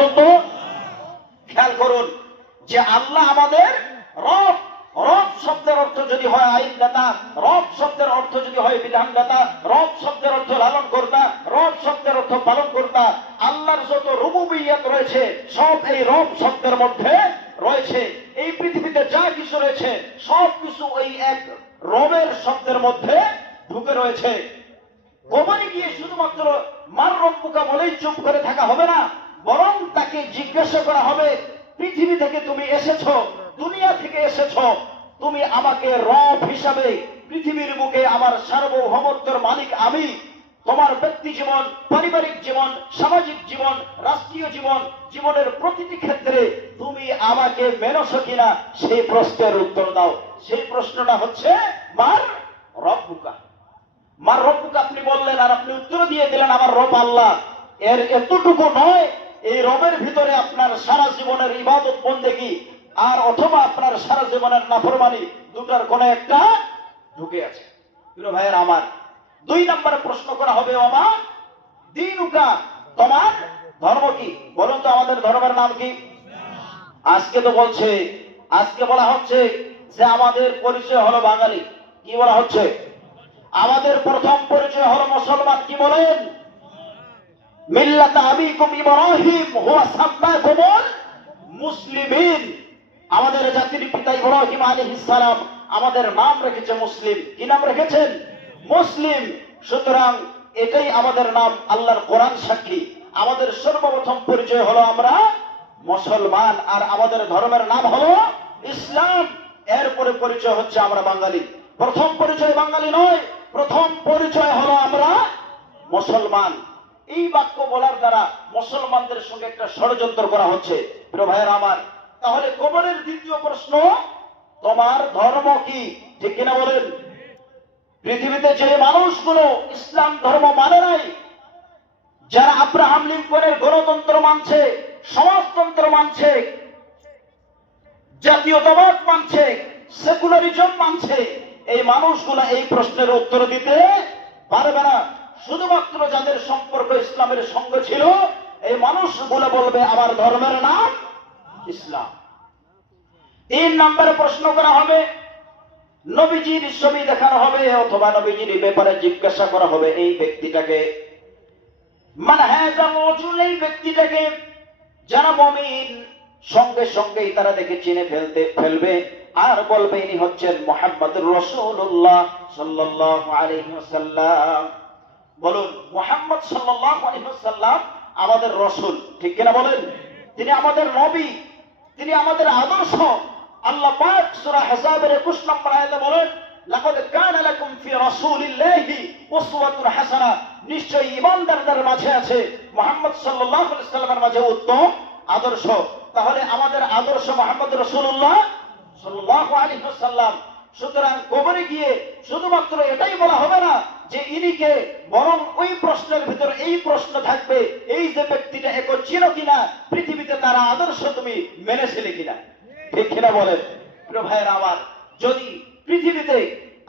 বলুন তো? খেয়াল করুন যে আল্লাহ আমাদের রব। রব শব্দের অর্থ যদি হয় আইনদাতা, রব শব্দের অর্থ যদি হয় বিধানদাতা, রব শব্দের অর্থ লালন কর্তা, রব শব্দের অর্থ পালন কর্তা, আল্লাহর যত রুবুবিয়্যাত রয়েছে সব এই রব শব্দের মধ্যে রয়েছে। এই পৃথিবীতে যা কিছু রয়েছে সব কিছু এই এক রবের শব্দের মধ্যে ঢুকে রয়েছে। কবরে গিয়ে শুধুমাত্র মার রব্বুকা বলেই চুপ করে থাকা হবে না, বরং তাকে জিজ্ঞাসা করা হবে, পৃথিবী থেকে তুমি এসেছো, দুনিয়া থেকে এসেছো, তুমি আমাকে রব হিসাবে পৃথিবীর বুকে আমার সার্বভৌমত্বের মালিক আমি, তোমার ব্যক্তি জীবন, পারিবারিক জীবন, সামাজিক জীবন, রাষ্ট্রীয় জীবন, জীবনের প্রতিটি ক্ষেত্রে তুমি আমাকে মেনেছো কিনা সেই প্রশ্নের উত্তর দাও। সেই প্রশ্নটা হচ্ছে মার রব্বুকা। মার রব্বুকা আপনি বললেন আর আপনি উত্তর দিয়ে দিলেন আমার রব আল্লাহ। এর এতটুকু নয়, এই রবের ভিতরে আপনার সারা জীবনের ইবাদত বন্দেগী আর অথবা আপনার সারা জীবনের নাফরমানি দুটার কোন একটা ঢুকে আছে। প্রিয় ভাইয়ের আমার, 2 নম্বরে প্রশ্ন করা হবে ওমা দীনুকা, তোমার ধর্ম কি? বলুন তো আমাদের ধর্মের নাম কি? আজকে তো বলছে, আজকে বলা হচ্ছে যে আমাদের পরিচয় হলো বাঙালি। কি বলা হচ্ছে? আমাদের প্রথম পরিচয় হলো মুসলমান। কি বলেন? মিল্লাত আবিকুম ইব্রাহিম হুয়া সাম্মাকুমুল মুসলিমিন। আমাদের জাতির পিতা ইব্রাহিম আলাইহিস সালাম আমাদের নাম রেখেছে মুসলিম। কি নাম রেখেছেন? মুসলিম। সুতরাং এটাই আমাদের নাম, আল্লাহর কোরআন সাক্ষী। আমাদের সর্বপ্রথম পরিচয় হলো আমরা মুসলমান, আর আমাদের ধর্মের নাম হলো ইসলাম। এরপরে পরিচয় হচ্ছে আমরা বাঙালি। প্রথম পরিচয় বাঙালি নয়, প্রথম পরিচয় হলো আমরা মুসলমান। এই বাক্য বলার দ্বারা মুসলমানদের সঙ্গে একটা ষড়যন্ত্র করা হচ্ছে। প্রিয় ভাইয়েরা আমার, তাহলে কবরের দ্বিতীয় প্রশ্ন, তোমার ধর্ম কি? ঠিক কিনা বলেন? পৃথিবীতে যে মানুষগুলো ইসলাম ধর্ম মানে নাই, যারা আব্রাহাম লিঙ্কনের গণতন্ত্র মানছে, সমাজতন্ত্র মানছে, জাতীয়তাবাদ মানছে, সেকুলারিজম মানছে, এই মানুষগুলো এই প্রশ্নের উত্তর দিতে পারবে না। শুধুমাত্র যাদের সম্পর্ক ইসলামের সঙ্গে ছিল এই মানুষগুলো বলবে আমার ধর্মের নাম ইসলাম। 3 নম্বরে প্রশ্ন করা হবে, নবীজির ছবি দেখানো হবে অথবা নবীজির ব্যাপারে জিজ্ঞাসা করা হবে এই ব্যক্তিটাকে, মানে এই ব্যক্তিটাকে যারা মুমিন সঙ্গে সঙ্গেই তারা দেখে চিনে ফেলবে আর বলবে ইনি হচ্ছেন মুহাম্মদুর রাসূলুল্লাহ সাল্লাল্লাহু আলাইহি ওয়াসাল্লাম। বলুন, মুহাম্মদ সাল্লাল্লাহু আলাইহি ওয়াসাল্লাম আমাদের রাসূল। ঠিক কিনা বলেন? তিনি আমাদের নবী, তিনি আমাদের আদর্শ। আল্লাহ পাক সূরা আহজাবের 21 নম্বর আয়াতে বলেন, লাকাদ কানা লাকুম ফি রাসূলিল্লাহি উসওয়াতুন হাসানাহ। নিশ্চয়ই ঈমানদারদের মাঝে আছে মুহাম্মদ সাল্লাল্লাহু আলাইহি ওয়াসাল্লামের মাঝে উত্তম আদর্শ। তাহলে আমাদের আদর্শ মুহাম্মদ রাসূলুল্লাহ সাল্লাল্লাহু আলাইহি ওয়াসাল্লাম। সুতরাং কবরে গিয়ে শুধুমাত্র এটাই বলা হবে না যে ইনি কে, বরং ওই প্রশ্নের ভিতরে এই প্রশ্ন থাকবে, এই যে ব্যক্তিটা একে চিনো কিনা, পৃথিবীতে তার আদর্শ তুমি মেনেছিলে কিনা। ঠিক কিনা বলেন? প্রিয় ভাইয়েরা আমার, যদি পৃথিবীতে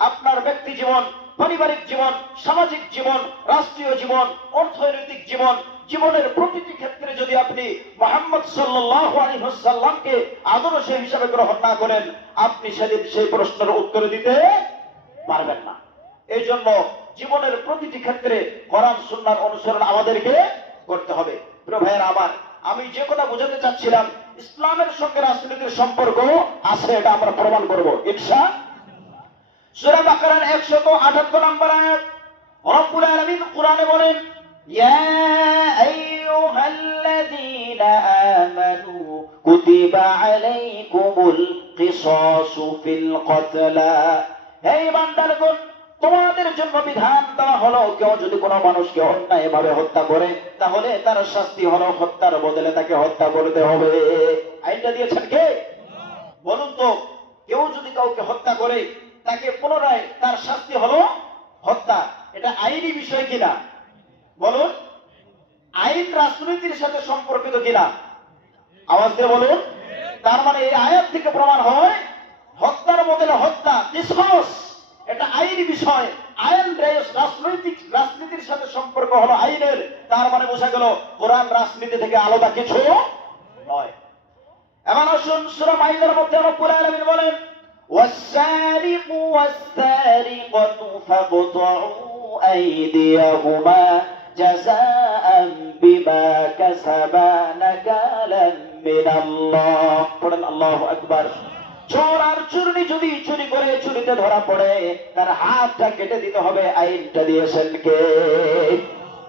আপনার ব্যক্তি জীবন, পারিবারিক জীবন, সামাজিক জীবন, রাষ্ট্রীয় জীবন, অর্থনৈতিক জীবন, জীবনের প্রতিটি ক্ষেত্রে যদি আপনি মুহাম্মদ সাল্লাল্লাহু আলাইহি ওয়াসাল্লামকে আদর্শ হিসেবে গ্রহণ না করেন, আপনি সেদিন সেই প্রশ্নের উত্তর দিতে পারবেন না। এই জন্য জীবনের প্রতিটি ক্ষেত্রে কোরআন সুন্নাহর অনুসরণ আমাদেরকে করতে হবে। প্রিয় ভাইয়েরা আমার, আমি যে কথা বোঝাতে চাচ্ছিলাম, ইসলামের সঙ্গে রাজনীতির সম্পর্ক আছে, এটা আমরা প্রমাণ করব ইনশাআল্লাহ। সূরা বাকারার 178 নম্বর আয়াত, রব্বুল আলামিন কোরআনে বলেন, ইয়া আইয়ুহাল্লাযীনা আমানু কুতিবা আলাইকুমুল কিসাসু ফিল কতলা। হে বান্দাগণ, তোমাদের জন্য বিধান দেওয়া হলো, কেউ যদি কোনো মানুষকে অন্যায়ভাবে হত্যা করে তাহলে তার শাস্তি হলো হত্যার বদলে তাকে হত্যা করতে হবে। আইনটা দিয়েছেন কে? বলুন তো, কেউ যদি কাউকে হত্যা করে তাকে পুনরায় তার শাস্তি হলো হত্যা, এটা আইনি বিষয় কিনা? বলুন, আইন রাজনীতির সাথে সম্পর্কিত কিনা? আওয়াজ দিয়ে বলুন। তার মানে এই আয়াত থেকে প্রমাণ হয় হত্যার বদলে হত্যা, কিসাস, এটা আইনি বিষয়, আইন রাজনীতির সাথে সম্পর্ক হলো আইনের, তার মানে বোঝা গেল কোরআন রাজনীতি থেকে আলাদা কিছু নয়। এমন আসুন সূরা মাইদার মধ্যে রব্বুল আলামিন বলেন, ওয়াস-সারিকু ওয়াস-সারিকাতু ফাকতাউ আইদিয়াহুমা জাযাআন বিমা কাসাবা নাকালাম মিনাল্লাহ। পড়েন আল্লাহু আকবার। চোর আর চুরনি যদি চুরি করে চুরিতে ধরা পড়ে, তার হাতটা কেটে দিতে হবে। আইনটা দিয়েছেন কে?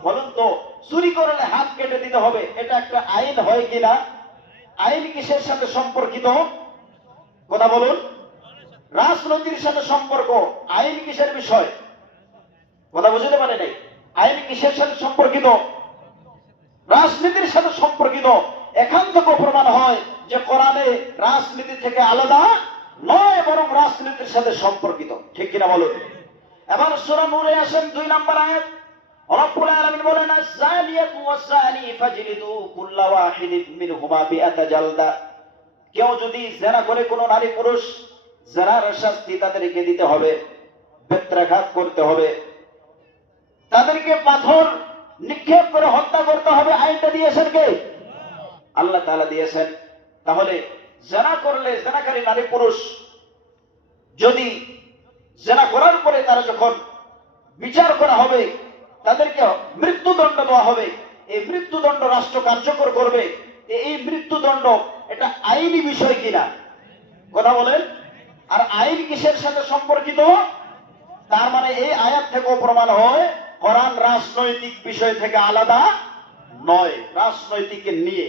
বলুন তো, চুরি করলে হাত কেটে দিতে হবে, এটা একটা আইন হয় কিনা? আইন কিসের সাথে সম্পর্কিত? কথা বলুন। রাজনীতির সাথে সম্পর্ক। আইন কিসের বিষয়? কথা বুঝতে পারে নাই। আইন কিসের সাথে সম্পর্কিত? রাজনীতির সাথে সম্পর্কিত। এখান থেকে প্রমাণ হয় যে কোরআনে রাজনীতি থেকে আলাদা নয়, বরং রাজনীতির সাথে সম্পর্কিত। ঠিক কিনা বলুন। এবার সূরা নূরে আসেন 2 নম্বর আয়াত। রব্বুল আলামিন বলেন, আস-সানিয়াতু ওয়াস-সানি ফাজলিদু কুল্লা ওয়াহিদিন মিনহুমা বিআতা জালদা। কেউ যদি জিনা করে, কোন নারী পুরুষ, জিনার শাস্তি তাদেরকে দিতে হবে, বেত্রাঘাত করতে হবে, তাদেরকে পাথর নিক্ষেপ করে হত্যা করতে হবে। আইনটা দিয়েছেন কে? আল্লাহ তাআলা দিয়েছেন। তাহলে জিনা করলে, জিনাকারী নারী পুরুষ যদি জিনা করার পরে তারা যখন বিচার করা হবে, তাদেরকে মৃত্যুদণ্ড দেওয়া হবে। এই মৃত্যুদণ্ড রাষ্ট্র কার্যকর করবে। এই মৃত্যুদণ্ড এটা আইনি বিষয় কিনা? কথা বলেন। আর আইন কিসের সাথে সম্পর্কিত? তার মানে এই আয়াত থেকেও প্রমাণ হয় কোরআন রাজনৈতিক বিষয় থেকে আলাদা নয়, রাজনৈতিক নিয়ে।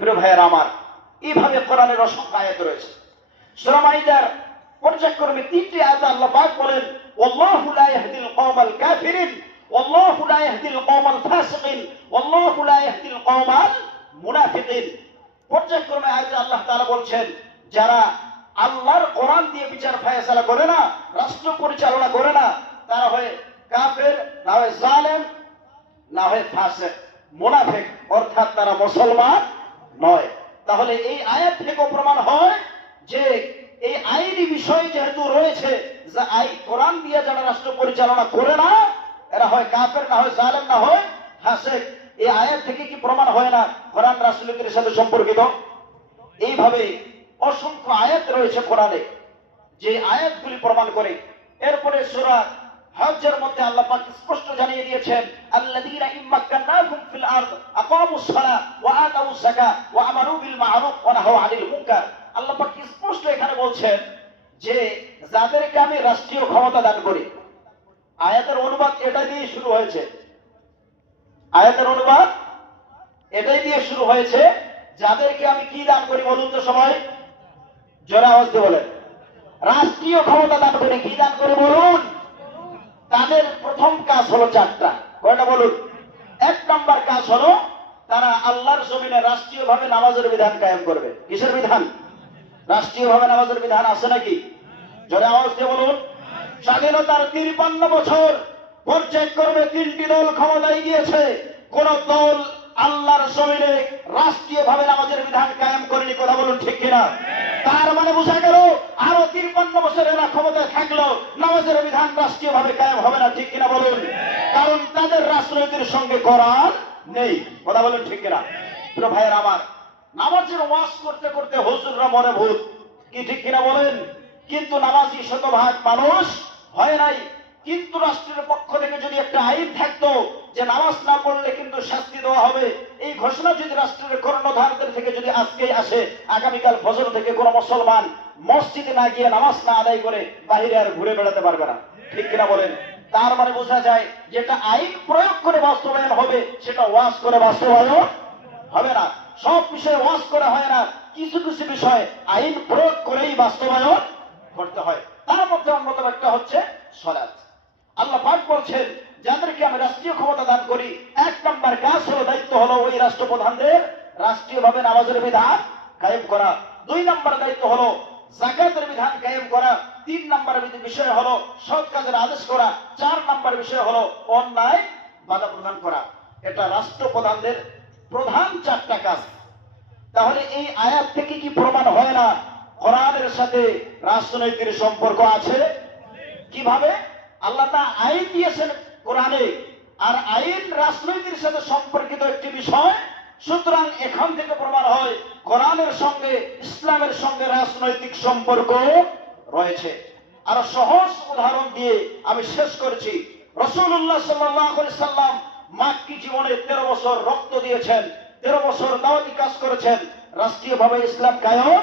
প্রিয় ভাইয়েরা আমার, এইভাবে কোরআনের অসংখ্য আয়াত রয়েছে। সূরা মাইদার পর্যায়ক্রমে 3টি আয়াতে আল্লাহ পাক বলেন, ওয়াল্লাহু লা ইয়াহদিল কওমাল কাফিরিন ওয়াল্লাহু লা ইয়াহদিল কওমাল ফাসিকিন ওয়াল্লাহু লা ইয়াহদিল কওমাল মুনাফিকিন। পর্যায়ক্রমে আয়াতে আল্লাহ তাআলা বলছেন, যারা আল্লাহর কোরআন দিয়ে বিচার ফায়সালা করে না, রাষ্ট্র পরিচালনা করে না, তারা হয় কাফের, না হয় জালেম, না হয় ফাসিক, মুনাফিক, অর্থাৎ তারা মুসলমান নয়। তাহলে এই আয়াত থেকে প্রমাণ হয় যে এই আইনি বিষয় যেহেতু রয়েছে, যে কোরআন দিয়ে যারা রাষ্ট্র পরিচালনা করে না, এরা হয় কাফের, না হয় জালেম, না হয় ফাসিক। এই আয়াত থেকে কি প্রমাণ হয় না কোরআন রাজনীতির সাথে সম্পর্কিত? এইভাবে অসংখ্য আয়াত রয়েছে কোরআনে, যে আয়াতগুলি প্রমাণ করে। এরপরে সূরা হজ্জের মধ্যে আল্লাহ পাক স্পষ্ট জানিয়ে দিয়েছেন, আল্লাযীনা ইম্মাক্কানাহুম ফিল আরদ আকামুস সালাহ ওয়া আতাউস যাকাত ওয়া আমারু বিল মা'রুফ ওয়া নাহাউ আনিল মুনকার। আল্লাহ পাক স্পষ্ট এখানে বলছেন যে যাদেরকে আমি রাষ্ট্রীয় ক্ষমতা দান করি। আয়াতের অনুবাদ এটা দিয়ে শুরু হয়েছে। আয়াতের অনুবাদ এটাই দিয়ে শুরু হয়েছে, যাদেরকে আমি কি দান করি বলুন তো সবাই, জোরে আওয়াজ দিয়ে বলেন। রাষ্ট্রীয় ক্ষমতা দান করি। কি দান করি বলুন? তাদের প্রথম কাজ হলো 4টা। কয়টা বলুন? 1 নম্বর কাজ হলো তারা আল্লাহর জমিনে রাষ্ট্রীয়ভাবে নামাজের বিধান কায়েম করবে। কিসের বিধান? রাষ্ট্রীয়ভাবে নামাজের বিধান আছে নাকি? জোরে আওয়াজ দিয়ে বলুন। স্বাধীনতার 53 বছর পর্যায়ক্রমে 3টি দল ক্ষমতায় গিয়েছে, কোন দল আল্লাহর জমিনে রাষ্ট্রীয়ভাবে নামাজের বিধান কায়েম করেনি। কথা বলুন ঠিক কিনা? তার মানে বোঝা গেল আরো 53 বছর এরা ক্ষমতায় থাকলো, নামাজের বিধান রাষ্ট্রীয়ভাবে কায়েম হবে না। ঠিক কিনা বলুন? কারণ তাদের রাজনীতির সঙ্গে কোরআন নেই। কথা বলুন ঠিক কিনা? প্রিয় ভাইয়ের আমার, নামাজের ওয়াজ করতে করতে হুজুররা মনে ভূত। কি ঠিক কিনা বলেন? কিন্তু নামাজি শতভাগ মানুষ হয় নাই। কিন্তু রাষ্ট্রের পক্ষ থেকে যদি একটা আইন থাকতো যে নামাজ না পড়লে কিন্তু শাস্তি দেওয়া হবে, এই ঘোষণা যদি রাষ্ট্রের কর্ণধারদের থেকে যদি আজকেই আসে, আগামীকাল ফজর থেকে কোনো মুসলমান মসজিদে না গিয়ে নামাজ না আদায় করে বাহিরে আর ঘুরে বেড়াতে পারবে না। ঠিক কিনা বলেন? তার মানে বোঝা যায় যেটা আইন প্রয়োগ করে বাস্তবায়ন হবে, সেটা ওয়াজ করে বাস্তবায়ন হবে না। সব বিষয়ে ওয়াজ করা হয় না, কিছু কিছু বিষয় আইন প্রয়োগ করেই বাস্তবায়ন করতে হয়। তার মধ্যে অন্যতম একটা হচ্ছে সালাত। আল্লাহ পাক বলছেন, যাদেরকে আমি রাষ্ট্রীয় ক্ষমতা দান করি, 1 নম্বর কাজ হলো, দায়িত্ব হলো ওই রাষ্ট্রপ্রধানদের রাষ্ট্রীয়ভাবে নামাজের বিধান কায়েম করা। 2 নম্বর দায়িত্ব হলো যাকাতের বিধান কায়েম করা। 3 নম্বর বিষয় হলো সৎ কাজের আদেশ করা। 4 নম্বর বিষয় হলো অন্যায় বাধা প্রদান করা। এটা রাষ্ট্রপ্রধানদের প্রধান 4টা কাজ। তাহলে এই আয়াত থেকে কি প্রমাণ হয় না কোরআনের সাথে রাজনৈতিক সম্পর্ক আছে? কিভাবে? আল্লাহ তা আইন দিয়েছেন কোরআনে, আর আইন রাজনীতির সাথে সম্পর্কিত একটি বিষয়। সুতরাং এখান থেকে প্রমাণ হয় কোরআনের সঙ্গে ইসলামের সঙ্গে রাজনৈতিক সম্পর্ক রয়েছে। আর সহজ উদাহরণ দিয়ে আমি শেষ করেছি। রাসূলুল্লাহ সাল্লাল্লাহু আলাইহি সাল্লাম মাক্কি জীবনে 13 বছর রক্ত দিয়েছেন, 13 বছর দাওয়াতি কাজ করেছেন। রাষ্ট্রীয়ভাবে ইসলাম কায়েম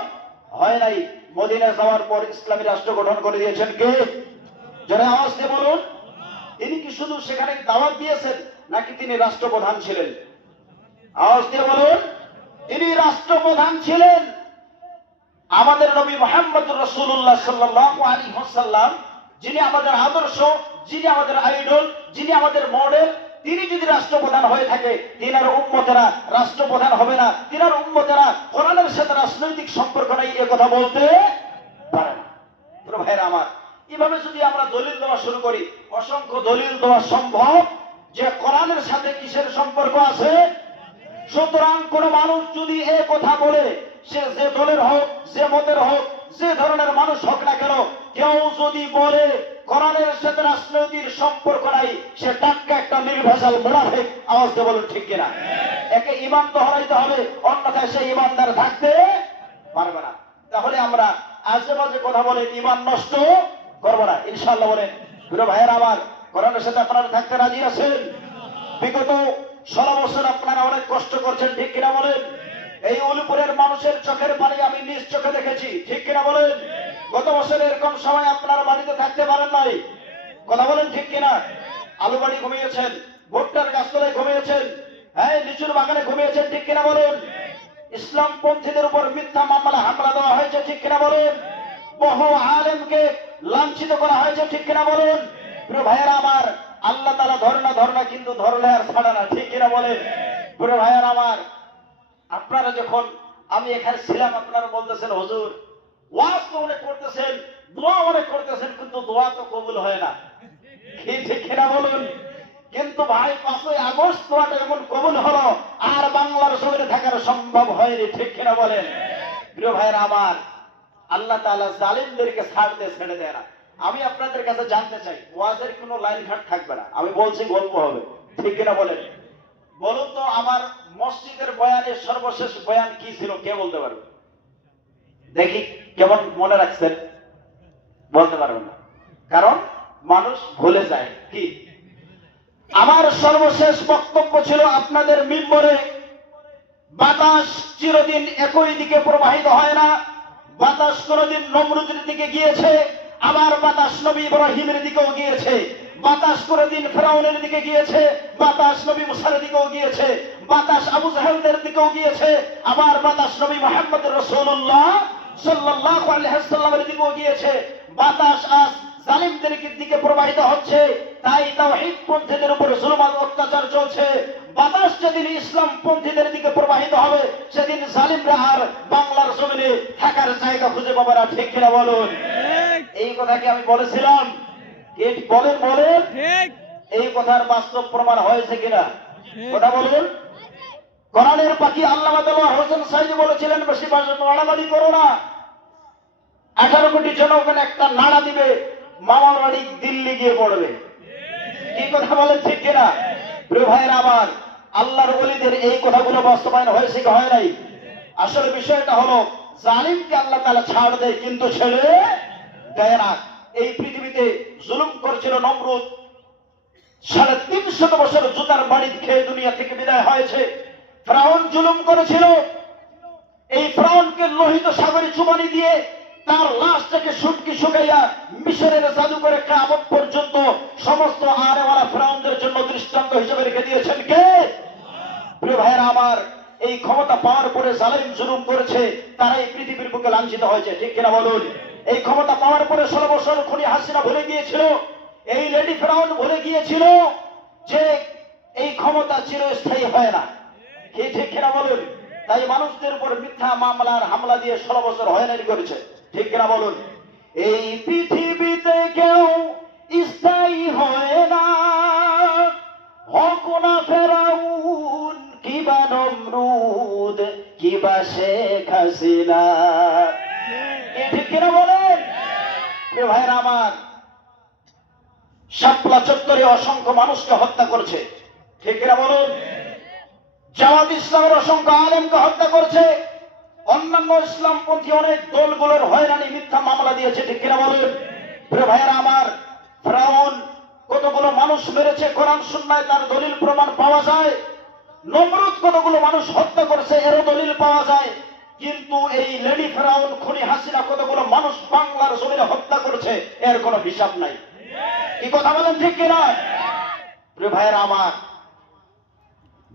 হয় নাই। মদিনা যাওয়ার পর ইসলামী রাষ্ট্র গঠন করে দিয়েছেন কে? যারা আওয়াজ দিয়ে বলুন। তিনি কি শুধু সেখানে দাওয়াত দিয়েছেন, নাকি তিনি রাষ্ট্রপ্রধান ছিলেন? আওয়াজ দিয়ে বলুন। তিনি রাষ্ট্রপ্রধান ছিলেন। আমাদের নবী মুহাম্মদুর রাসূলুল্লাহ সাল্লাল্লাহু আলাইহি ওয়াসাল্লাম, যিনি আমাদের আদর্শ, যিনি আমাদের আইডল, যিনি আমাদের মডেল, তিনি যদি রাষ্ট্রপ্রধান হয়ে থাকে, তিনার উম্মতেরা রাষ্ট্রপ্রধান হবে না, তিনার উম্মতেরা কোরআনের সাথে রাজনৈতিক সম্পর্ক নাই এ কথা বলতে পারে না। প্রিয় ভাইরা আমার, এভাবে যদি আমরা দলিল দেওয়া শুরু করি, অসংখ্য দলিল দেওয়া সম্ভব যে কোরআনের সাথে কিসের সম্পর্ক আছে। সুতরাং কোন মানুষ যদি এ কথা বলে, সে যে দলের হোক, যে মতের হোক, যে ধরনের মানুষ হোক না কেন, কেউ যদি বলে কোরআনের সাথে রাজনৈতিক সম্পর্ক নাই, সে টাটকা একটা নির্ভেজাল মুনাফিক। আওয়াজ দিয়ে বলুন ঠিক কিনা? একে ঈমান তো হারাইতে হবে, অন্যথায় সে ঈমানদার থাকতে পারবে না। তাহলে আমরা আজে বাজে কথা বলে ঈমান নষ্ট করবো না, ইনশাআল্লাহ। বলেন প্রিয় ভাইয়েরা আমার, কোরআনের সাথে আপনারা থাকতে রাজি আছেন? বিগত 16 বছর আপনারা অনেক কষ্ট করছেন, ঠিক কিনা বলেন? এই উলিপুরের মানুষের চোখের পানি আমি নিজ চোখে দেখেছি, ঠিক কিনা বলেন? গত বছর এরকম সময় আপনারা বাড়িতে থাকতে পারেন নাই, কথা বলেন ঠিক কিনা? আলু বাড়ি ঘুমিয়েছেন, ভুট্টার গাছতলায় ঘুমিয়েছেন, হ্যাঁ লিচুর বাগানে ঘুমিয়েছেন, ঠিক কিনা বলেন? ইসলাম পন্থীদের উপর মিথ্যা মামলা হামলা দেওয়া হয়েছে, ঠিক কিনা বলেন? বহু আলেমকে লাঞ্ছিত করা হয়েছে, ঠিক কিনা বলেন? প্রিয় ভাইয়েরা আমার, আল্লাহ তাআলা ধরে না, কিন্তু ধরলে আর ছাড়ে না, ঠিক কিনা বলেন? প্রিয় ভাইয়েরা আমার, আপনারা যখন আমি এখানে ছিলাম, আপনারা বলতেছেন হুজুর ওয়াজ তো অনেক করতেছেন, দোয়া অনেক করতেছেন, কিন্তু দোয়া তো কবুল হয় না, কি ঠিক কিনা বলুন? কিন্তু ভাই 5ই আগস্ট দোয়াটা এমন কবুল হলো, আর বাংলার জমিনে থাকার সম্ভব হয়নি, ঠিক কিনা বলেন? প্রিয় ভাইয়েরা আমার, আল্লাহ তাআলা জালিমদেরকে ছেড়ে দেয় না। আমি আপনাদের কাছে জানতে চাই, ওয়াজের কোনো লাইন ঘাট থাকবে না, আমি বলছি গল্প হবে, ঠিক কিনা বলেন? বলুন তো, আমার মসজিদের বয়ানের সর্বশেষ বয়ান কি ছিল, কে বলতে পারবে? দেখি কেমন মনে রাখছেন। বলতে পারবেন না, কারণ মানুষ ভুলে যায়। কি আমার সর্বশেষ বক্তব্য ছিল, আপনাদের মিম্বরে বাতাস চিরদিন একই দিকে প্রবাহিত হয় না। বাতাস কোনদিন নমরুদের দিকে গিয়েছে, আবার বাতাস নবী ইব্রাহিমের দিকেও গিয়েছে। বাতাস কোনদিন ফেরাউনের দিকে গিয়েছে, বাতাস নবী মুসার দিকেও গিয়েছে। বাতাস আবু জাহেলদের দিকেও গিয়েছে, আবার বাতাস নবী মুহাম্মদ রাসূলুল্লাহ সাল্লাল্লাহু আলাইহি ওয়াসাল্লামের দিকেও গিয়েছে। বাতাস আজ জালিমদের দিকে প্রবাহিত হচ্ছে, তাই তাওহীদ পন্থীদের উপর জুলুম আর অত্যাচার চলছে। বাতাস যেদিন ইসলাম পন্থীদের দিকে প্রবাহিত হবে, সেদিন জালিমরা আর বাংলার জমিনে থাকার জায়গা খুঁজে পাবে না, ঠিক কিনা বলুন? এই কথা কি আমি বলেছিলাম? বলেন বলেন, এই কথার বাস্তব প্রমাণ হয়েছে কিনা? কথা বলুন। কোরআনের পাখি আল্লামা দেলোয়ার হোসেন সাইদি বলেছিলেন, বেশি বাড়াবাড়ি করো না, 18 কোটি জনগণ একটা নাড়া দিবে, মামার বাড়ি দিল্লি গিয়ে পড়বে। কি কথা বলেন, ঠিক কিনা? প্রিয় ভাইয়েরা আমার, আল্লাহর ওলিদের এই কথাগুলো বাস্তবায়ন হয়েছে কি হয় নাই? আসলে বিষয়টা হলো, জালিমকে আল্লাহ তাআলা ছাড় দেয়, কিন্তু ছেড়ে দেয় না। এই পৃথিবীতে জুলুম করেছিল নমরুদ, 350 বছর জুতার বাড়ি খেয়ে দুনিয়া থেকে বিদায় হয়েছে। ফেরাউন জুলুম করেছিল, এই ফেরাউনকে লোহিত সাগরে চুবানি দিয়ে তার লাশটাকে শুটকি শুকাইয়া মিশরের জাদুঘরে কিয়ামত পর্যন্ত সমস্ত আরেওয়ালা ফেরাউনদের জন্য দৃষ্টান্ত হিসেবে রেখে দিয়েছেন কে? প্রিয় ভাইয়েরা আমার, এই ক্ষমতা পাওয়ার পরে জালিম জুলুম করেছে, তারা এই পৃথিবীর বুকে লাঞ্ছিত হয়েছে, ঠিক কিনা বলুন? এই ক্ষমতা পাওয়ার পরে 16 বছর খুনি হাসিনা ভুলে গিয়েছিল, এই লেডি ফেরাউন ভুলে গিয়েছিল যে এই ক্ষমতা চিরস্থায়ী হয় না, কি ঠিক কিনা বলুন? তাই মানুষদের উপর মিথ্যা মামলার হামলা দিয়ে 16 বছর হয়রানি করেছে, ঠিক কিনা বলুন? এই পৃথিবীতে কেউ স্থায়ী হয় না, হোক না ফেরাউন কিবা নমরুদ কিবা শেখ হাসিনা, ঠিক কিনা বলেন? প্রিয় ভাইরা আমার, শাপলা চত্বরে অসংখ্য মানুষকে হত্যা করেছে, ঠিক কিনা বলুন? জামাত ইসলামের অসংখ্য আলেমকে হত্যা করেছে, অন্যান্য ইসলামপন্থী অনেক দলগুলোর হয়রানি মিথ্যা মামলা দিয়েছে, ঠিক কিনা বলুন? প্রিয় ভাইয়েরা আমার, ফিরআউন কতগুলো মানুষ মেরেছে, কোরআন সুন্নাহয় তার দলিল প্রমাণ পাওয়া যায়। নমরুদ কতগুলো মানুষ হত্যা করেছে, এরও দলিল পাওয়া যায়। কিন্তু এই লেডি ফিরআউন খুনি হাসিনা কতগুলো মানুষ বাংলার জমিনে হত্যা করেছে, এর কোনো হিসাব নাই। কি কথা বলেন, ঠিক কিনা? প্রিয় ভাইয়েরা আমার,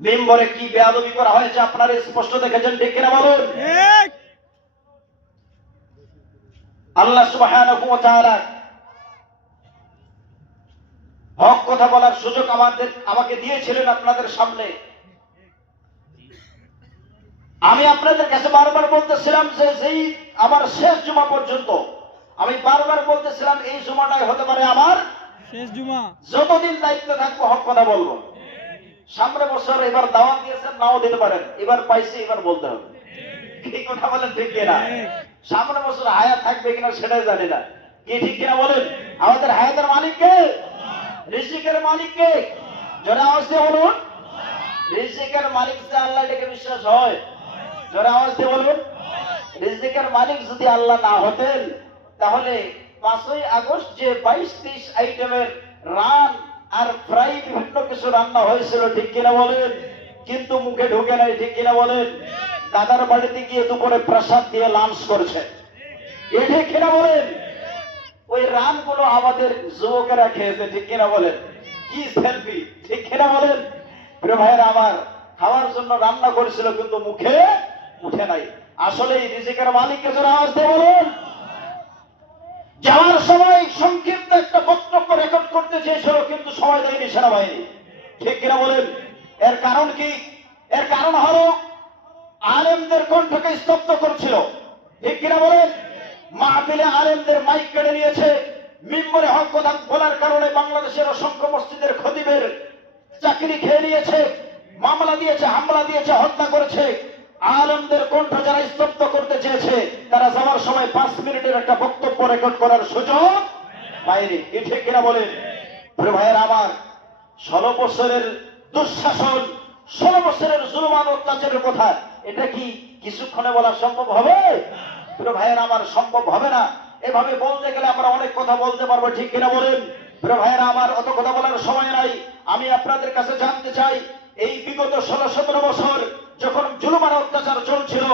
মেম্বরে কি বেয়াদবি করা হয়েছে আপনারা স্পষ্ট দেখেছেন, ঠিক কিনা বলুন? আল্লাহ সুবহানাহু ওয়া তাআলা হক কথা বলার সুযোগ আমাকে দিয়েছিলেন আপনাদের সামনে। আমি আপনাদের কাছে বারবার বলতেছিলাম যে যেই আমার শেষ জুমা পর্যন্ত আমি বারবার বলতেছিলাম এই জুমাটাই হতে পারে আমার শেষ জুমা। যতদিন দায়িত্ব থাকবো হক কথা বলবো। সামনে বছর এবার দাওয়াত দিয়েছেন, নাও দিতে পারেন, এবার পাইছি, এবার বলতে হবে। কি কথা বলেন, ঠিক কিনা? সামনে বছর হায়াত থাকবে কিনা সেটাই জানি না, কি ঠিক কিনা বলেন? আমাদের হায়াতের মালিক কে? রিজিকের মালিক কে? জোরে আওয়াজ দিয়ে বলুন। রিজিকের মালিক যে আল্লাহ, এটাকে বিশ্বাস হয়? জোরে আওয়াজ দিয়ে বলুন। রিজিকের মালিক যদি আল্লাহ না হতেন, তাহলে 5ই আগস্ট যে 22-23 আইটেমের রান আর ফ্রাই বিভিন্ন কিছু রান্না হয়েছিল, ঠিক কিনা বলেন? কিন্তু মুখে ঢুকে নাই, ঠিক কিনা বলেন? দাদার বাড়িতে গিয়ে দুপুরে প্রসাদ দিয়ে লাঞ্চ করেছে, এই ঠিক কিনা বলেন? ওই রানগুলো আমাদের যুবকেরা খেয়েছে, ঠিক কিনা বলেন? কি সেলফি, ঠিক কিনা বলেন? প্রিয় ভাইয়েরা আমার, খাওয়ার জন্য রান্না করেছিল কিন্তু মুখে উঠে নাই। আসলে এই রিজিকের মালিককে যারা আওয়াজ দিয়ে বলুন। যাওয়ার সময় সংক্ষিপ্ত একটা বক্তব্য রেকর্ড করতে চেয়েছিল, কিন্তু সময় দেয়নি সেনাবাহিনী, ঠিক কিনা বলেন? এর কারণ কি? এর কারণ হলো আলেমদের কণ্ঠকে স্তব্ধ করছিল, ঠিক কিনা বলেন? মাহফিলে আলেমদের মাইক কেড়ে নিয়েছে, মিম্বরে হক কথা বলার কারণে বাংলাদেশের অসংখ্য মসজিদের খতিবের চাকরি খেয়ে নিয়েছে, মামলা দিয়েছে, হামলা দিয়েছে, হত্যা করেছে। আলেমদের কণ্ঠ যারা স্তব্ধ করতে চেয়েছে, তারা যাওয়ার সময় 5 মিনিটের একটা বক্তব্য রেকর্ড করার সুযোগ পায়নি, ঠিক কিনা বলেন? প্রিয় ভাইয়েরা আমার, 16 বছরের দুঃশাসন, 16 বছরের জুলুম আর অত্যাচারের কথা, এটা কি কিছুক্ষণে বলা সম্ভব হবে? প্রিয় ভাইয়েরা আমার, সম্ভব হবে না। এভাবে বলতে গেলে আমরা অনেক কথা বলতে পারবো, ঠিক কিনা বলেন? প্রিয় ভাইয়েরা আমার, অত কথা বলার সময় নাই। আমি আপনাদের কাছে জানতে চাই, এই বিগত 16-17 বছর যখন জুলুম আর অত্যাচার চলছিল,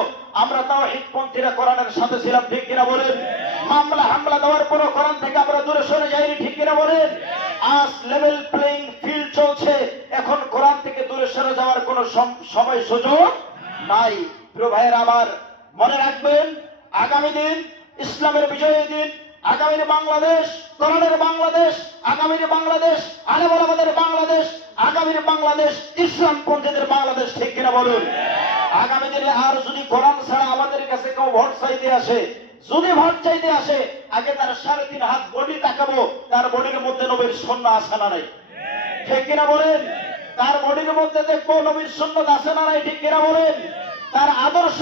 আমরা তাওহীদপন্থীরা কোরআনের সাথে ছিলাম, ঠিক কিনা বলেন? মামলা হামলা দেওয়ার পরও কোরআন থেকে আমরা দূরে সরে যাইনি, ঠিক কিনা বলেন? আজ লেভেল প্লেইং ফিল্ড চলছে, এখন কোরআন থেকে দূরে সরে যাওয়ার কোনো সময় সুযোগ নাই। প্রিয় ভাইয়েরা আমার, মনে রাখবেন, আগামী দিন ইসলামের বিজয়ের দিন, আগামীর বাংলাদেশ কোরআনের বাংলাদেশ, আগামীর বাংলাদেশ আলেম ওলামাদের বাংলাদেশ, আগামীর বাংলাদেশ ইসলামপন্থীদের বাংলাদেশ, ঠিক কিনা বলুন? আগামী দিনে আর যদি কোরআন ছাড়া আমাদের কাছে কেউ ভোট চাইতে আসে, যদি ভোট চাইতে আসে, আগে তার 3.5 হাত বডি তাকাবো, তার বডির মধ্যে নবীর সুন্নাহ আছে না নাই, ঠিক কিনা বলেন? তার বডির মধ্যে দেখবো নবীর সুন্নাহ আছে না নাই, ঠিক কিনা বলেন? তার আদর্শ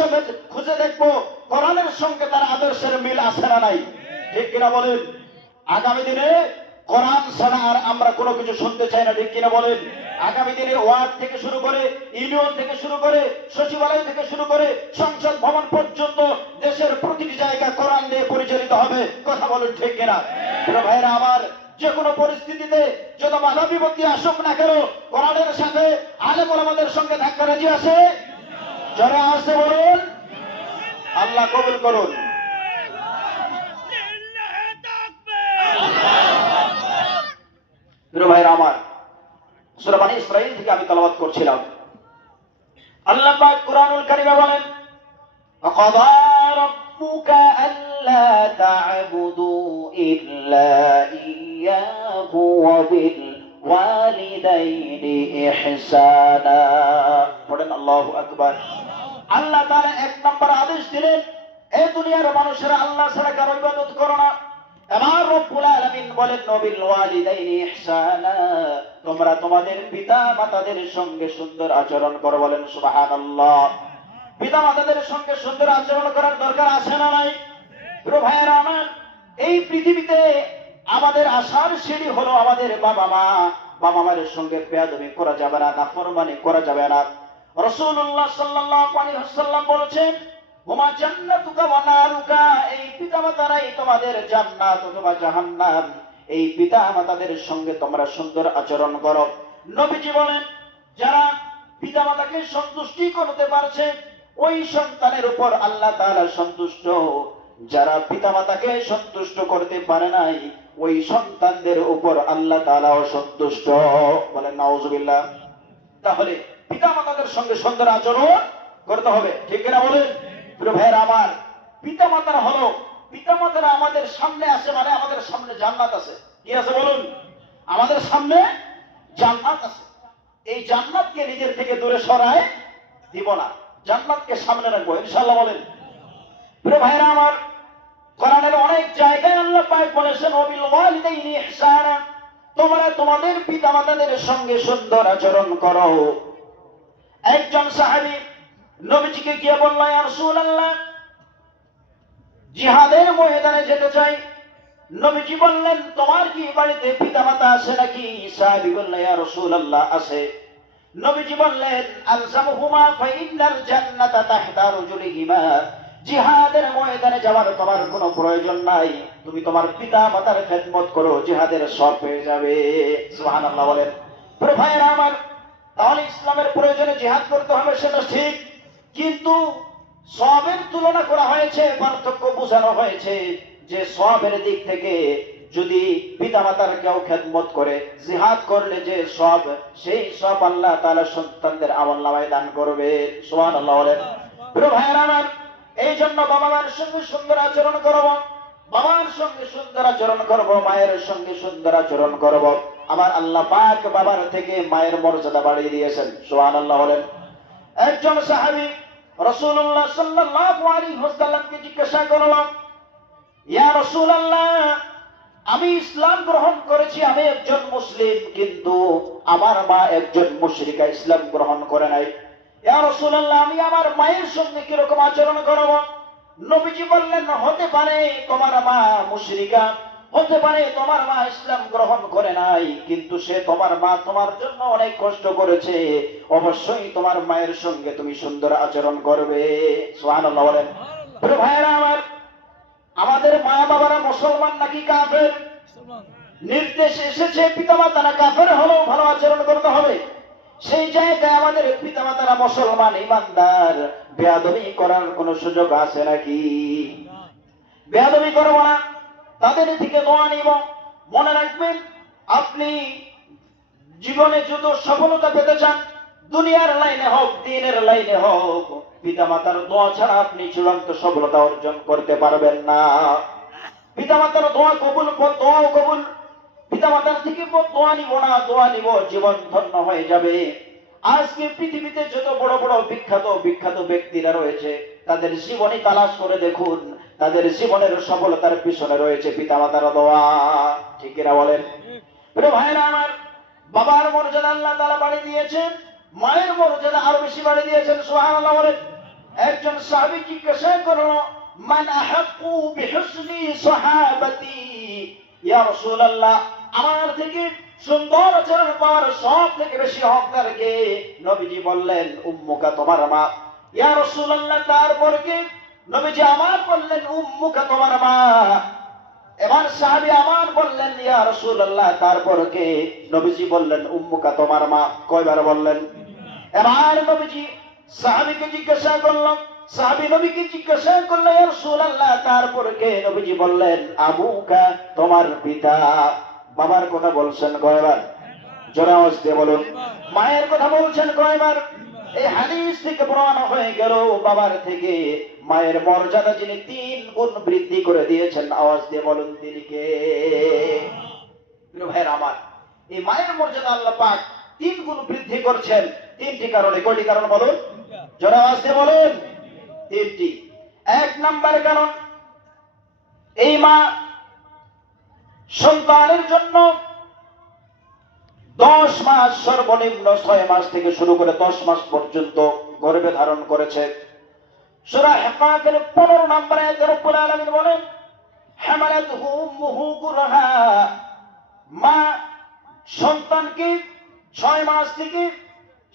খুঁজে দেখবো, কোরআনের সঙ্গে তার আদর্শের মিল আছে না নাই, ঠিক কিনা বলেন? আগামী দিনে কোরআন ছাড়া আর আমরা কোনো কিছু শুনতে চাই না, ঠিক কিনা বলেন? আগামী দিনে ওয়ার্ড থেকে শুরু করে, ইউনিয়ন থেকে শুরু করে, সচিবালয় থেকে শুরু করে, সংসদ ভবন পর্যন্ত দেশের প্রতিটি জায়গা কোরআন দিয়ে পরিচালিত হবে, কথা বলুন, ঠিক কিনা? প্রিয় ভাইরা আমার, যে কোনো পরিস্থিতিতে যত বাধা বিপত্তি আসুক না কেন, কোরআনের সাথে আলেম ওলামাদের সঙ্গে থাকতে রাজি আছে? যারা আসতে বলুন। আল্লাহ কবুল করুন। প্রিয় ভাইরা আমার, সূরা বনী ইসরাঈল থেকে আমি তেলাওয়াত করছিলাম। আল্লাহ পাক কুরআনুল কারীমে বলেন, وَقَضَى رَبُّكَ أَلَّا تَعْبُدُوا إِلَّا إِيَّاهُ وَبِالْوَالِدَيْنِ إِحْسَانًا। পড়েন আল্লাহু আকবার। আল্লাহ তাআলা 1 নম্বর আদেশ দিলেন, এই দুনিয়ার মানুষেরা আল্লাহ ছাড়া কারো ইবাদত করো না। এবার রব্বুল আলামিন বলেন, নবিল ওয়ালিদাইনি ইহসানা, তোমরা তোমাদের পিতা মাতাদের সঙ্গে সুন্দর আচরণ করো। বলেন সুবহানাল্লাহ। পিতা মাতাদের সঙ্গে সুন্দর আচরণ করার দরকার আছে না নাই? প্রিয় ভাইয়েরা আমার, এই পৃথিবীতে আমাদের আশার সিঁড়ি হলো আমাদের বাবা মা। বাবা মায়ের সঙ্গে বেয়াদবি করা যাবে না, নাফরমানি করা যাবে না। রাসূলুল্লাহ সাল্লাল্লাহু আলাইহি ওয়াসাল্লাম বলেছেন, হুমা জান্নাতুকা ওয়া নারুকা, এই পিতামাতারাই তোমাদের জান্নাত অথবা জাহান্নাম। এই পিতামাতাদের সঙ্গে তোমরা সুন্দর আচরণ করো। নবীজি বলেন, যারা পিতামাতাকে সন্তুষ্টি করতে পারছে ওই সন্তানের উপর আল্লাহ তাআলা সন্তুষ্ট। যারা পিতামাতাকে সন্তুষ্ট করতে পারে নাই ওই সন্তানদের উপর আল্লাহ তাআলা অসন্তুষ্ট। বলেন নাউজুবিল্লাহ। তাহলে পিতামাতাদের সঙ্গে সুন্দর আচরণ করতে হবে, ঠিক কিনা বলেন? প্রিয় ভাইয়েরা আমার, পিতামাতারা হলো, পিতামাতারা আমাদের সামনে আছে মানে আমাদের সামনে জান্নাত আছে। কি আছে বলুন? আমাদের সামনে জান্নাত আছে। এই জান্নাতকে নিজের থেকে দূরে সরায় দিব না, জান্নাতকে সামনে রাখবো ইনশাআল্লাহ। বলেন প্রিয় ভাইরা আমার, কোরআনের অনেক জায়গায় আল্লাহ পাক বলেছেন, ওয়াবিল ওয়ালিদাইনি ইহসানা, তোমরা তোমাদের পিতামাতাদের সঙ্গে সুন্দর আচরণ করো। একজন সাহাবী নবীজিকে গিয়ে বলল, ইয়া রাসূলুল্লাহ, জিহাদের ময়দানে যেতে চাই। নবীজি বললেন, তোমার কি বাড়িতে পিতামাতা আছে নাকি? সাহাবী বলল, ইয়া রাসূলুল্লাহ, আছে। নবীজি বললেন, আলজামহুমা ফাইন্নাল জান্নাতা তাহতা রুজুলিহিমা, জিহাদের ময়দানে যাওয়ার তোমার কোনো প্রয়োজন নাই, তুমি তোমার পিতামাতার খেদমত করো, জিহাদের সওয়াব পেয়ে যাবে। সুবহানাল্লাহ। বলেন প্রিয় ভাইরা আমার, তাহলে ইসলামের প্রয়োজনে জিহাদ করতে হবে, সেটা ঠিক, কিন্তু সওয়াবের তুলনা করা হয়েছে, পার্থক্য বোঝানো হয়েছে যে সওয়াবের দিক থেকে যদি পিতামাতার কেউ খেদমত করে, জিহাদ করলে যে সওয়াব, সেই সওয়াব আল্লাহ তাআলা সন্তানদের আমলনামায় দান করবে। সুবহানাল্লাহ। বলেন প্রিয় ভাইরা আমার, এই জন্য বাবা মায়ের সঙ্গে সুন্দর আচরণ করব, বাবার সঙ্গে সুন্দর আচরণ করব, মায়ের সঙ্গে সুন্দর আচরণ করব। আমার আল্লাহ পাক বাবার থেকে মায়ের মর্যাদা বাড়িয়ে দিয়েছেন। সুবহানাল্লাহ। বলেন একজন সাহাবী রাসূলুল্লাহ সাল্লাল্লাহু আলাইহি ওয়াসাল্লামকে জিজ্ঞাসা করল, ইয়া রাসূলুল্লাহ, আমি ইসলাম গ্রহণ করেছি, আমি একজন মুসলিম, কিন্তু আমার মা একজন মুশরিকা, ইসলাম গ্রহণ করে নাই। ইয়া রাসূলুল্লাহ, আমি আমার মায়ের সঙ্গে কি রকম আচরণ করব? নবীজি বললেন, হতে পারে তোমার মা মুশরিকা, হতে পারে তোমার মা ইসলাম গ্রহণ করে নাই, কিন্তু সে তোমার মা তোমার জন্য অনেক কষ্ট করেছে, অবশ্যই তোমার মায়ের সঙ্গে তুমি সুন্দর আচরণ করবে। সুবহানাল্লাহ। বলেন প্রিয় ভাইরা আমার, আমাদের মা বাবারা মুসলমান নাকি কাফের? নির্দেশ এসেছে পিতামাতারা কাফের হলেও ভালো আচরণ করতে হবে। সেই জায়গায় আমাদের পিতামাতারা মুসলমান ইমানদার, বেয়াদবি করার কোন সুযোগ আছে নাকি? বেয়াদবি করব না, তাদের থেকে দোয়া নিব। মনে রাখবেন, আপনি জীবনে যত সফলতা পেতে চান, দুনিয়ার লাইনে হোক দ্বীনের লাইনে হোক, পিতামাতার দোয়া ছাড়া আপনি চূড়ান্ত সফলতা অর্জন করতে পারবেন না। পিতামাতার দোয়া কবুল, দোয়াও কবুল। পিতামাতার থেকে দোয়া নিব না, দোয়া নিব, জীবন ধন্য হয়ে যাবে। আজকে পৃথিবীতে যত বড় বড় বিখ্যাত বিখ্যাত ব্যক্তিরা রয়েছে, তাদের জীবনী তালাশ করে দেখুন, তাদের জীবনের সফলতার পিছনে রয়েছে পিতামাতার দোয়া। ঠিক কিনা বলেন প্রিয় ভাইরা আমার, বাবার মর্যাদা আল্লাহ তাআলা বাড়িয়ে দিয়েছেন, মায়ের মর্যাদা আরো বেশি বাড়িয়ে দিয়েছেন। সুবহানাল্লাহ। বলেন একজন সাহাবী জিজ্ঞাসা করল, মান আহাক্কু বিহুসনি সাহাবাতি, ইয়া রাসূলুল্লাহ, আমার থেকে সুন্দর আচরণ পাওয়ার সব থেকে বেশি হকদার কে? নবীজি বললেন, উম্মুকা, তোমার মা। ইয়া রাসূলুল্লাহ, তারপর কে? নবীজি আমার বললেন, উম্মুকা, তোমার মা। এবার সাহাবী আমার বললেন, ইয়া রাসূলুল্লাহ, তারপর কে? নবীজি বললেন, উম্মুকা, তোমার মা। কয়বার বললেন? এবার নবীজি সাহাবীকে জিজ্ঞাসা করলেন, সাহাবী নবীকে জিজ্ঞাসা করলেন, ইয়া রাসূলুল্লাহ, তারপর কে? নবীজি বললেন, আবুকা, তোমার পিতা। বাবার কথা বলছেন কয়বার? জোরে আওয়াজ দিয়ে বলুন। মায়ের কথা বলছেন কয়বার? এই হাদিস থেকে প্রমাণ হয়ে গেল, বাবার থেকে মায়ের মর্যাদা যিনি 3 গুণ বৃদ্ধি করে দিয়েছেন, আওয়াজ দিয়ে বলুন তিনি কে? প্রিয় ভাইরা আমার, এই মায়ের মর্যাদা আল্লাহ পাক 3 গুণ বৃদ্ধি করছেন। 3টি কারণে। কয়টি কারণ বলুন? জোরে আওয়াজ দিয়ে বলুন। 3টি। 1 নাম্বার কারণ, এই মা সন্তানের জন্য 10 মাস, সর্বনিম্ন 6 মাস থেকে শুরু করে 10 মাস পর্যন্ত গর্ভে ধারণ করেছে। সূরা হিকায়াতের 15 নম্বর আয়াতে রব্বুল আলামিন বলেন, হামালাতহু উম্মুহু কুরহা, মা সন্তানকে 6 মাস থেকে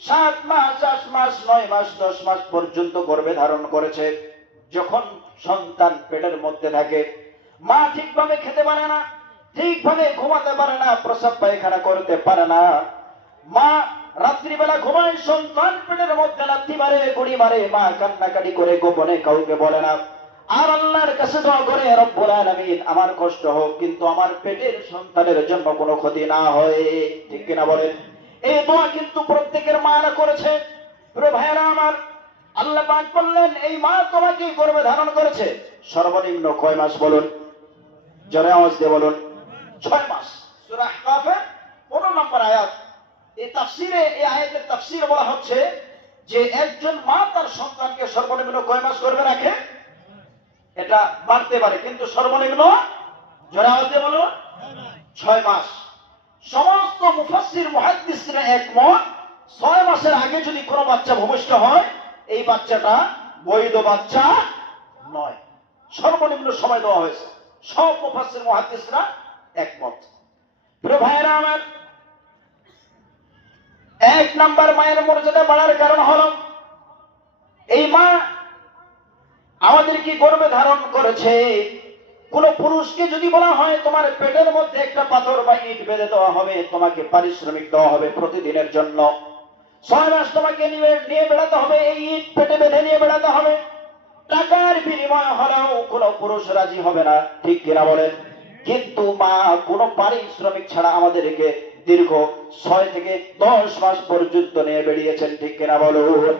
7 মাস, 8 মাস, 9 মাস, 10 মাস পর্যন্ত গর্ভে ধারণ করেছে। যখন সন্তান পেটের মধ্যে থাকে, মা ঠিকভাবে খেতে পারে না, ঠিকভাবে ঘুমাতে পারে না, প্রস্রাব পায়খানা করতে পারে না। মা রাত্রিবেলা ঘুমায়, সন্তান পেটের মধ্যে লাথি মারে, গুড়ি মারে, মা কান্নাকাটি করে গোপনে কাউকে বলে না। আর আল্লাহর কাছে দোয়া করে, রব্বুল আলামিন আমার কষ্ট হোক কিন্তু আমার পেটের সন্তানের জন্য কোনো ক্ষতি না হয়। ঠিক কিনা বলেন? এই দোয়া কিন্তু প্রত্যেকের মারা করেছে। প্রিয় ভাইরা আমার, আল্লাহ পাক বললেন এই মা তোমাকে গর্ভে ধারণ করেছে সর্বনিম্ন কয় মাস বলুন? জোরে আওয়াজ দিয়ে বলুন। 6 মাস। সূরা আহকাফের 15 নম্বর আয়াত। এই তাফসিরে, এই আয়াতের তাফসিরে বলা হচ্ছে যে একজন মা তার সন্তানকে সর্বনিম্ন কয় মাস গর্ভে রাখে? এটা বাড়তে পারে, কিন্তু সর্বনিম্ন, জোরে আওয়াজ দিয়ে বলুন, 6 মাস। সমস্ত মুফাসসির মুহাদ্দিসরা একমত, 6 মাসের আগে যদি কোনো বাচ্চা ভূমিষ্ঠ হয়, এই বাচ্চাটা বৈধ বাচ্চা নয়। সর্বনিম্ন সময় দেওয়া হয়েছে, সব মুফাসসির মুহাদ্দিসরা একমত। প্রিয় ভাইরা আমার, 1 নাম্বার মায়ের মর্যাদা বাড়ার কারণ হলো এই মা আমাদেরকে গর্ভে ধারণ করেছে। কোন পুরুষকে যদি বলা হয় তোমার পেটের মধ্যে একটা পাথর বা ইট বেঁধে দেওয়া হবে, তোমাকে পারিশ্রমিক দেওয়া হবে প্রতিদিনের জন্য, 6 মাস তোমাকে নিয়ে বেড়াতে হবে, এই ইট পেটে বেঁধে নিয়ে বেড়াতে হবে, টাকার বিনিময় হলেও কোন পুরুষ রাজি হবে না। ঠিক কিনা বলেন? কিন্তু মা কোনো পারিশ্রমিক ছাড়া আমাদেরকে দীর্ঘ 6 থেকে 10 মাস পর্যন্ত নিয়ে বেরিয়েছেন। ঠিক কিনা বলুন?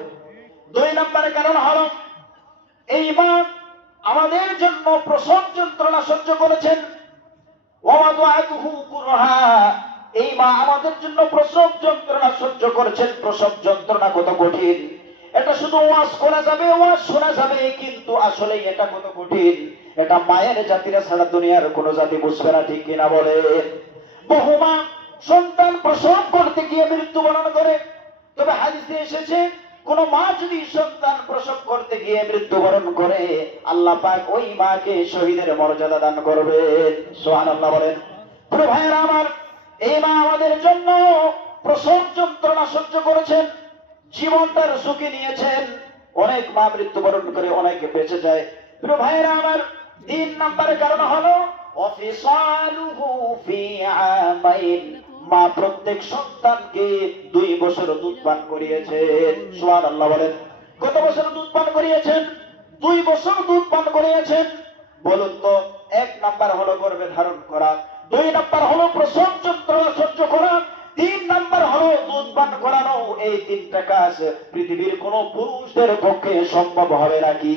2 নম্বরের কারণ হলো এই মা আমাদের জন্য প্রসব যন্ত্রণা সহ্য করেছেন। ওয়াদাতুহু কুরহা, এই মা আমাদের জন্য প্রসব যন্ত্রণা সহ্য করেছেন। প্রসব যন্ত্রণা কত কঠিন, এটা শুধু ওয়াজ করা যাবে, ওয়াজ শোনা যাবে, কিন্তু আসলে এটা কত কঠিন, এটা মায়ের জাতিরা ছাড়া দুনিয়ার কোন জাতি বুঝবে না। ঠিক কিনা বলে? বহু মা সন্তান প্রসব করতে গিয়ে মৃত্যুবরণ করে। তবে হাদিসে এসেছে কোন মা যদি সন্তান প্রসব করতে গিয়ে মৃত্যুবরণ করে, আল্লাহ পাক ওই মাকে শহীদের মর্যাদা দান করবেন। সুবহানাল্লাহ বলেন। প্রিয় ভাইরা আমার, এই মা আমাদের জন্য প্রসব যন্ত্রণা সহ্য করেছেন, জীবনটার ঝুঁকি নিয়েছেন। অনেক মা মৃত্যুবরণ করে, অনেকে বেঁচে যায়। প্রিয় ভাইরা আমার, 3 নম্বরের কারণ হলো ওয়াফিসালুহু ফি আমাইন, মা প্রত্যেক সন্তানকে 2 বছর দুধ পান করিয়েছেন। সুবহানাল্লাহ বলেন। কত বছর দুধ পান করিয়েছেন? 2 বছর দুধ পান করিয়েছেন। বলুন তো, 1 নাম্বার হলো গর্ভে ধারণ করা, 2 নাম্বার হলো প্রসব যন্ত্রণা সহ্য করা, 3 নাম্বার হলো দুধ পান করানো। এই 3টা কাজ পৃথিবীর কোন পুরুষদের পক্ষে সম্ভব হবে নাকি?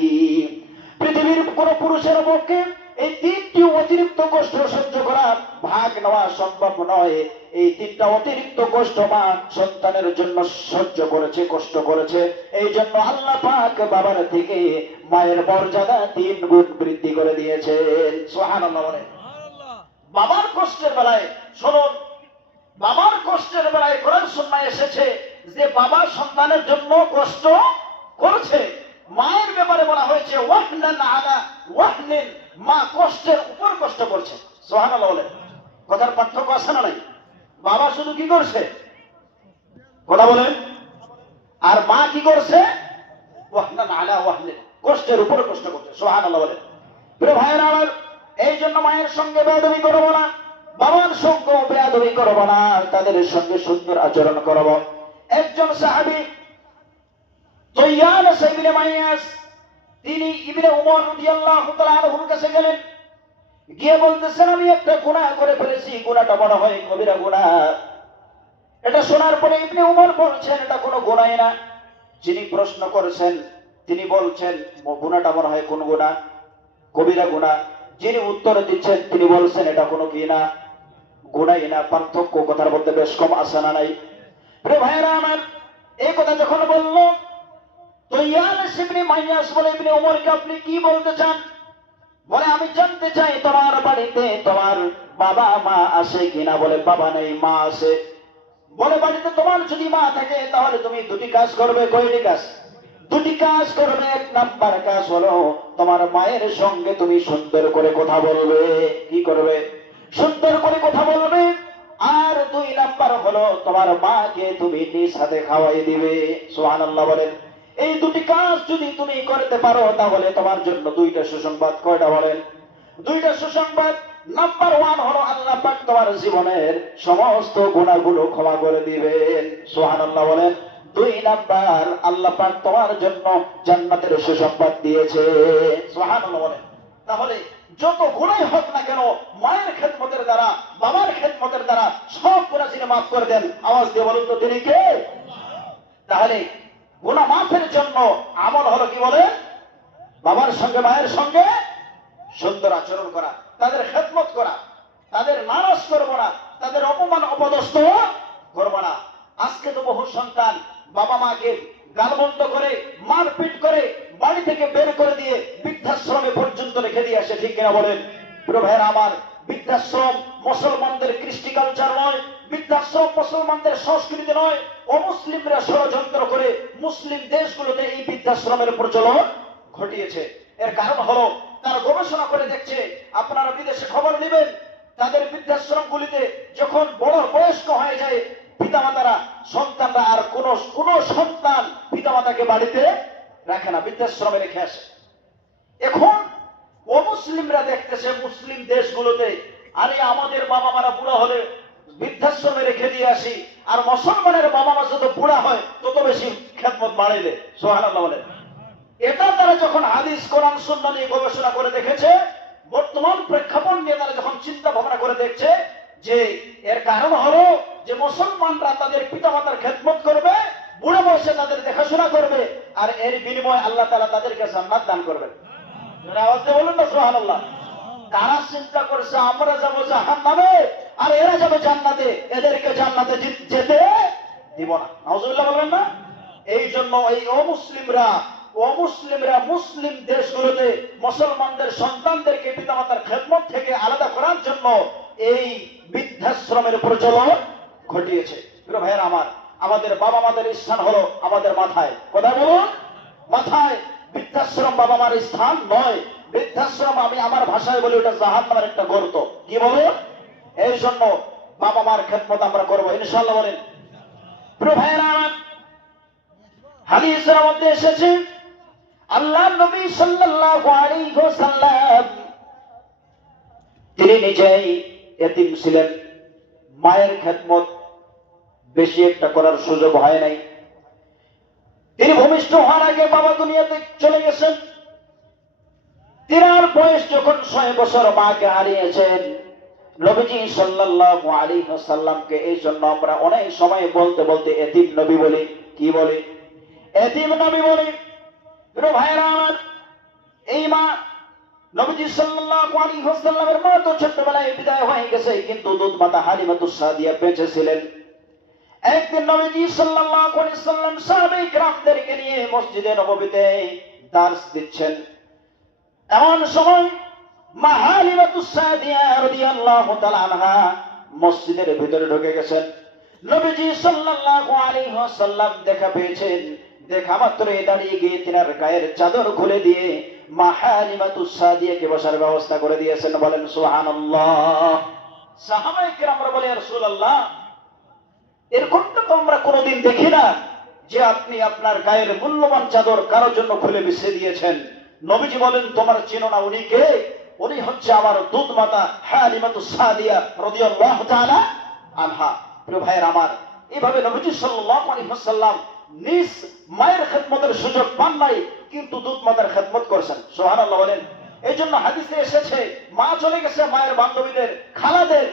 পৃথিবীর কোন পুরুষের পক্ষে এই 3টি অতিরিক্ত কষ্ট সহ্য করা, ভাগ নেওয়া সম্ভব নয়। এই 3টা অতিরিক্ত কষ্ট মা সন্তানের জন্য সহ্য করেছে, কষ্ট করেছে। এই জন্য আল্লাহ পাক বাবার থেকে মায়ের মর্যাদা 3 গুণ বৃদ্ধি করে দিয়েছেন। সুবহানাল্লাহ বলে। বাবার কষ্টের বেলায় শুনুন, বাবার কষ্টের বেলায় কোরআন সুন্নাহ এসেছে যে বাবা সন্তানের জন্য কষ্ট করেছে। মায়ের ব্যাপারে বলা হয়েছে ওয়াহনান আলা ওয়াহনিন, মা কষ্টের উপর কষ্ট করছে। সুবহানাল্লাহ বলেন। কথার পার্থক্য আছে না নাই? বাবা শুধু কি করছে? কথা বলেন। আর মা কি করছে? ওয়াহনান আলা ওয়াহনিন, কষ্টের উপর কষ্ট করছে। সুবহানাল্লাহ বলেন। প্রিয় ভাইরা আমার, এই জন্য মায়ের সঙ্গে বেয়াদবি করব না, বাবার সঙ্গে বেয়াদবি করব না, তাদের সঙ্গে সুন্দর আচরণ করব। একজন সাহাবী তৈয়ার ইবনে মাইয়াস, তিনি ইবনে উমর রাদিয়াল্লাহু তাআলা আনহুর কাছে গেলেন, গিয়ে বলতেছেন আমি একটা গুনাহ করে ফেলেছি, গুনাহটা বড় হয় কবিরা গুনাহ। এটা শোনার পরে ইবনে উমর বলছেন এটা কোনো গুনাহ না। যিনি প্রশ্ন করেছেন তিনি বলছেন গুনাহটা বড় হয় কোন গুনাহ? কবিরা গুনাহ। যিনি উত্তর দিচ্ছেন তিনি বলছেন এটা কোনো কি না? গুনাহ না। পার্থক্য কথার মধ্যে বেশ কম আছে না নাই? প্রিয় ভাইরা আমার, এই কথা যখন বলল তৈয়ার ইবনে মাইয়াস বলে ইবনে উমরকে আপনি কি বলতে চান? বলে আমি জানতে চাই তোমার বাড়িতে তোমার বাবা মা আছে কিনা? বলে বাবা নেই, মা আছে। বলে বাড়িতে তোমার যদি মা থাকে তাহলে তুমি 2টি কাজ করবে। কয়টি কাজ? দুটি কাজ করবে। এক নাম্বার কাজ হলো তোমার মায়ের সঙ্গে তুমি সুন্দর করে কথা বলবে। কি করবে? সুন্দর করে কথা বলবে। আর দুই নাম্বার হলো তোমার মাকে তুমি নিজ হাতে খাওয়াই দিবে। সুবহানাল্লাহ বলেন। এই দুটি কাজ যদি তুমি করতে পারো তাহলে তোমার জন্য দুইটা সুসংবাদ। কয়টা বলেন? দুইটা সুসংবাদ। নাম্বার ওয়ান হলো আল্লাহ পাক তোমার জীবনের সমস্ত গুনাহগুলো ক্ষমা করে দিবেন। সুবহানাল্লাহ বলেন। দুই নাম্বার, আল্লাহ পাক তোমার জন্য জান্নাতের সুসংবাদ দিয়েছে। সুবহানাল্লাহ বলেন। তাহলে যত গুনাহ হোক না কেন, মায়ের খেদমতের দ্বারা, বাবার খেদমতের দ্বারা সব গুনাহ যিনি মাফ করে দেন। আওয়াজ দিয়ে বলুন তো তিনি কে? তাহলে গুনাহ মাফের জন্য আমল হলো কি বলেন? বাবার সঙ্গে মায়ের সঙ্গে সুন্দর আচরণ করা, তাদের খেদমত করা, তাদের নারাজ করবো না, তাদের অপমান অপদস্থ করবো না। আজকে তো বহু সন্তান বাবা মাকে গালমন্দ করে, মারপিট করে, বাড়ি থেকে বের করে দিয়ে বৃদ্ধাশ্রমে পর্যন্ত রেখে দিয়ে আসে। ঠিক কিনা বলেন? প্রিয় ভাইয়েরা আমার, বৃদ্ধাশ্রম মুসলমানদের কৃষ্টি কালচার নয়, বৃদ্ধাশ্রম মুসলমানদের সংস্কৃতি নয়। অমুসলিমরা ষড়যন্ত্র করে মুসলিম দেশগুলোতে এই বৃদ্ধাশ্রমের প্রচলন ঘটিয়েছে। এর কারণ হলো তারা গবেষণা করে দেখছে, আপনারা বিদেশে খবর নেবেন, তাদের বৃদ্ধাশ্রমগুলিতে যখন বড় বয়স্ক হয়ে যায় পিতামাতারা, সন্তানরা আর কোন সন্তান পিতামাতাকে বাড়িতে রাখে না, বৃদ্ধাশ্রমে রেখে আসে। এখন অমুসলিমরা দেখতেছে মুসলিম দেশগুলোতে, আরে আমাদের বাবা মারা বুড়া হলে বৃদ্ধাশ্রমে রেখে দিয়ে আসি, আর মুসলমানের বাবা মা যত বুড়া হয় তত বেশি খেদমত বাড়াইলে। সুবহানাল্লাহ বলেন। এটা তারা যখন হাদিস কোরআন সুন্নাহ নিয়ে গবেষণা করে দেখেছে, বর্তমান প্রেক্ষাপট নিয়ে তারা যখন চিন্তা ভাবনা করে দেখছে যে এর কারণ হলো যে মুসলমানরা তাদের পিতামাতার খেদমত করবে, বুড়ো বয়সে তাদের দেখাশোনা করবে, আর এর বিনিময়ে আল্লাহ তাআলা তাদেরকে জান্নাত দান করবেন। আওয়াজ দিয়ে বলুন না সুবহানাল্লাহ। তারা চিন্তা করছে আমরা যাবো জাহান্নামে আর এরা যাবে জান্নাতে, এদেরকে জান্নাতে যেতে দিব না। নাউজুবিল্লাহ বলবেন না? এই জন্য এই অমুসলিমরা মুসলিম দেশগুলোতে মুসলমানদের সন্তানদেরকে পিতামাতার খেদমত থেকে আলাদা করার জন্য এই বৃদ্ধাশ্রমের প্রচলন ঘটিয়েছে। প্রিয় ভাইয়েরা আমার, আমাদের বাবা মাদের স্থান হলো আমাদের মাথায়। কোথায় বলুন? মাথায়। বৃদ্ধাশ্রম বাবা মার স্থান নয়। বৃদ্ধাশ্রম, আমি আমার ভাষায় বলি, ওটা জাহান্নামের একটা গর্ত। কি বলুন? এই জন্য বাবা মার খেদমত আমরা করবো ইনশাআল্লাহ বলেন। প্রিয় ভাইয়েরা আমার, হাদিসের মধ্যে এসেছে আল্লাহ নবী সাল্লাল্লাহু আলাইহি ওয়াসাল্লাম তিনি নিজেই এতিম ছিলেন। মায়ের খেদমত বেশি একটা করার সুযোগ হয় নাই। তিনি ভূমিষ্ঠ হওয়ার আগে বাবা দুনিয়াতে চলে গেছেন। তিনার বয়স যখন 6 বছর মাকে হারিয়েছেন। নবীজি সাল্লাল্লাহু আলাইহি ওয়াসাল্লামকে এই জন্য আমরা অনেক সময় বলতে এতিম নবী বলি। কি বলি? এতিম নবী বলি। প্রিয় ভাইরা আমার, এই মা নবীজি সাল্লাল্লাহু আলাইহি ওয়াসাল্লামের মা তো ছোটবেলায় বিদায় হয়ে গেছে, কিন্তু দুধ মাতা হালিমাতুস সাদিয়া বেঁচে ছিলেন। একদিন নবীজি সাল্লাল্লাহু আলাইহি ওয়াসাল্লাম সাহাবায়ে কিরামদেরকে নিয়ে মসজিদে নববীতে দার্স দিচ্ছেন। এমন সময় মা হালিমাতুস সাদিয়া রাদিয়াল্লাহু তাআলা আনহা মসজিদের ভিতরে ঢুকে গেছেন। নবীজি সাল্লাল্লাহু আলাইহি ওয়াসাল্লাম দেখা পেয়েছেন। দেখা মাত্রই দাঁড়িয়ে গিয়ে তিনার গায়ের চাদর খুলে দিয়ে মা হালিমাতুস সাদিয়াকে বসার ব্যবস্থা করে দিয়েছেন। বলেন সুবহানাল্লাহ। সাহাবায়ে কিরামরা বলে, ইয়া রাসূলুল্লাহ, এরকমটা তো আমরা কোনোদিন দেখি না যে আপনি আপনার গায়ের মূল্যবান চাদর কারোর জন্য খুলে বিছিয়ে দিয়েছেন। নবীজি বলেন, তোমার চিনো না উনি কে? উনি হচ্ছে আমার দুধ মাতা হালিমাতুস সাদিয়া রাদিয়াল্লাহু তাআলা আনহা। প্রিয় ভাইয়ের আমার, এইভাবে নবীজি সাল্লাল্লাহু আলাইহি ওয়াসাল্লাম নিজ মায়ের খেদমতের সুযোগ পান নাই, কিন্তু দুধ মাতার খেদমত করছেন। সুবহানাল্লাহ বলেন। এই জন্য হাদিসে এসেছে, মা চলে গেছে, মায়ের বান্ধবীদের, খালাদের,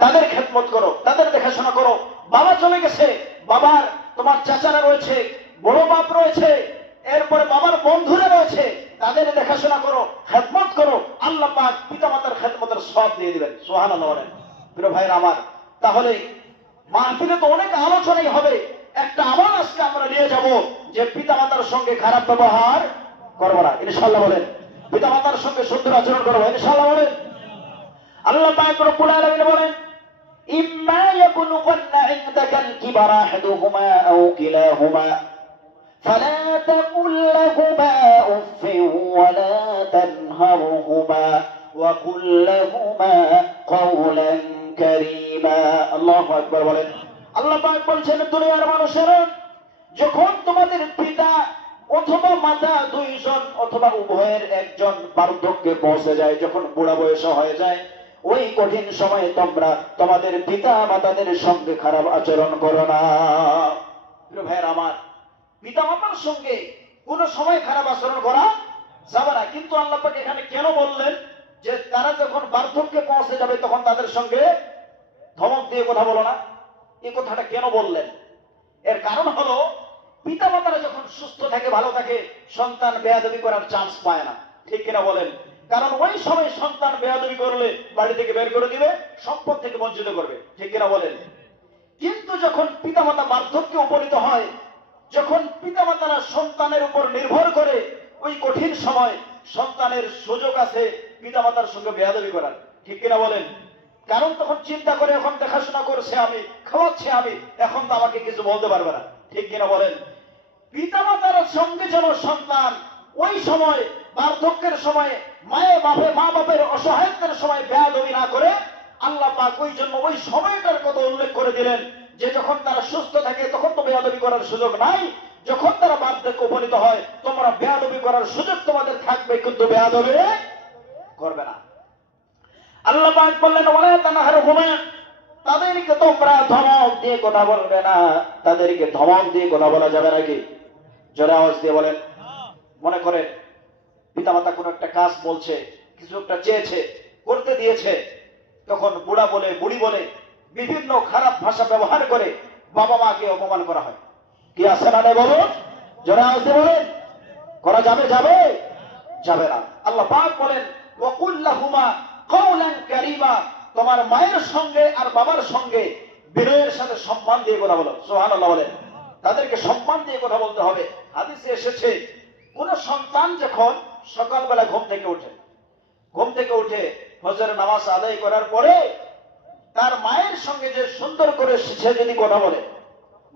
তাদের খেদমত করো, তাদের দেখাশোনা করো। বাবা চলে গেছে, বাবার তোমার চাচারা রয়েছে, বড় বাপ রয়েছে, এরপরে বাবার বন্ধুরা রয়েছে, তাদের দেখাশোনা করো, খেদমত করো। আল্লাহ পাক পিতামাতার খেদমতের সওয়াব দিয়ে দিবেন। সুবহানাল্লাহ বলেন। প্রিয় ভাইরা আমার, তাহলে মাহফিলে তো অনেক আলোচনাই হবে। একটা আমল আজকে আমরা নিয়ে যাব যে পিতামাতার সঙ্গে খারাপ ব্যবহার করবো না ইনশাআল্লাহ বলেন। পিতামাতার সঙ্গে সুন্দর আচরণ করবো ইনশাআল্লাহ বলেন। আল্লাহ পাক রব্বুল আলামিন বলেন, ইম্মা ইয়াবলুগান্না ইনদাকাল কিবারা আহাদুহুমা আও কিলাহুমা فلا تقل لهما أف ولا تنهرهما وقل لهما قولا كريما الله أكبر বলেন আল্লাহ পাক বলছেন দুনিয়ার মানুষেরা যখন তোমাদের পিতা অথবা মাতা দুইজন অথবা উভয়ের একজন বার্ধক্যে পৌঁছে যায়, যখন বুড়া বয়স হয়ে যায়, ওই কঠিন সময়ে তোমরা তোমাদের পিতা মাতাদের সঙ্গে খারাপ আচরণ করো না। প্রিয় ভাইয়ের আমার, পিতা মাতার সঙ্গে কোন সময় খারাপ আচরণ করা যাবে না। কিন্তু আল্লাহ পাক এখানে কেন বললেন যে তারা যখন বার্ধক্যে পৌঁছে যাবে তখন তাদের সঙ্গে ধমক দিয়ে কথা বলো না? এই কথাটা কেন বললেন? এর কারণ হলো পিতা মাতারা যখন সুস্থ থাকে, ভালো থাকে, সন্তান বেয়াদবি করার চান্স পায় না, ঠিক কিনা বলেন? কারণ ওই সময় সন্তান বেয়াদবি করলে বাড়ি থেকে বের করে দিবে, সম্পদ থেকে বঞ্চিত করবে, ঠিক কিনা বলেন? কিন্তু যখন পিতামাতা বার্ধক্যে উপনীত হয়, যখন পিতামাতারা সন্তানের উপর নির্ভর করে, ওই কঠিন সময় সন্তানের সুযোগ আছে পিতামাতার সঙ্গে বেয়াদবি করার, ঠিক কিনা বলেন? কারণ তখন চিন্তা করে এখন দেখাশোনা করছে আমি, খাওয়াচ্ছে আমি, এখন তো আমাকে কিছু বলতে পারবে না, ঠিক কিনা বলেন? পিতামাতার সঙ্গে যেন সন্তান ওই সময় বার্ধক্যের সময় মা বাপের অসহায়ত্বের সময় বেয়াদবি না করে, আল্লাহ পাক ওই জন্য ওই সময়টার কথা উল্লেখ করে দিলেন যে যখন তারা সুস্থ থাকে তখন তো বেয়াদবি করার সুযোগ নাই, যখন তারা বার্ধক্যে উপনীত হয় তোমরা বেয়াদবি করার সুযোগ তোমাদের থাকবে, কিন্তু বেয়াদবি করবে না। আল্লাহ পাক বললেন ওয়ালা তানহারহুমা, তাদেরকে তোমরা ধমক দিয়ে কথা বলবে না। তাদেরকে ধমক দিয়ে কথা বলা যাবে নাকি? জোরে আওয়াজ দিয়ে বলেন। মনে করে পিতামাতা কোনো একটা কাজ বলছে, কিছু একটা চেয়েছে, করতে দিয়েছে, তখন বুড়া বলে বুড়ি বলে বিভিন্ন খারাপ ভাষা ব্যবহার করে বাবা মাকে অপমান করা হয়। কি আছে না বলুন? জোরে আওয়াজ দিয়ে বলেন। করা যাবে? যাবে? যাবে না। আল্লাহ পাক বলেন ওয়াকুল লাহুমা কওলান কারীমা, তোমার মায়ের সঙ্গে আর বাবার সঙ্গে বিনয়ের সাথে সম্মান দিয়ে কথা বলো। সুবহানাল্লাহ বলেন। তাদেরকে সম্মান দিয়ে কথা বলতে হবে। হাদিসে এসেছে কোন সন্তান যখন সকালবেলা ঘুম থেকে উঠে ফজরের নামাজ আদায় করার পরে তার মায়ের সঙ্গে যে সুন্দর করে সে যদি কথা বলে,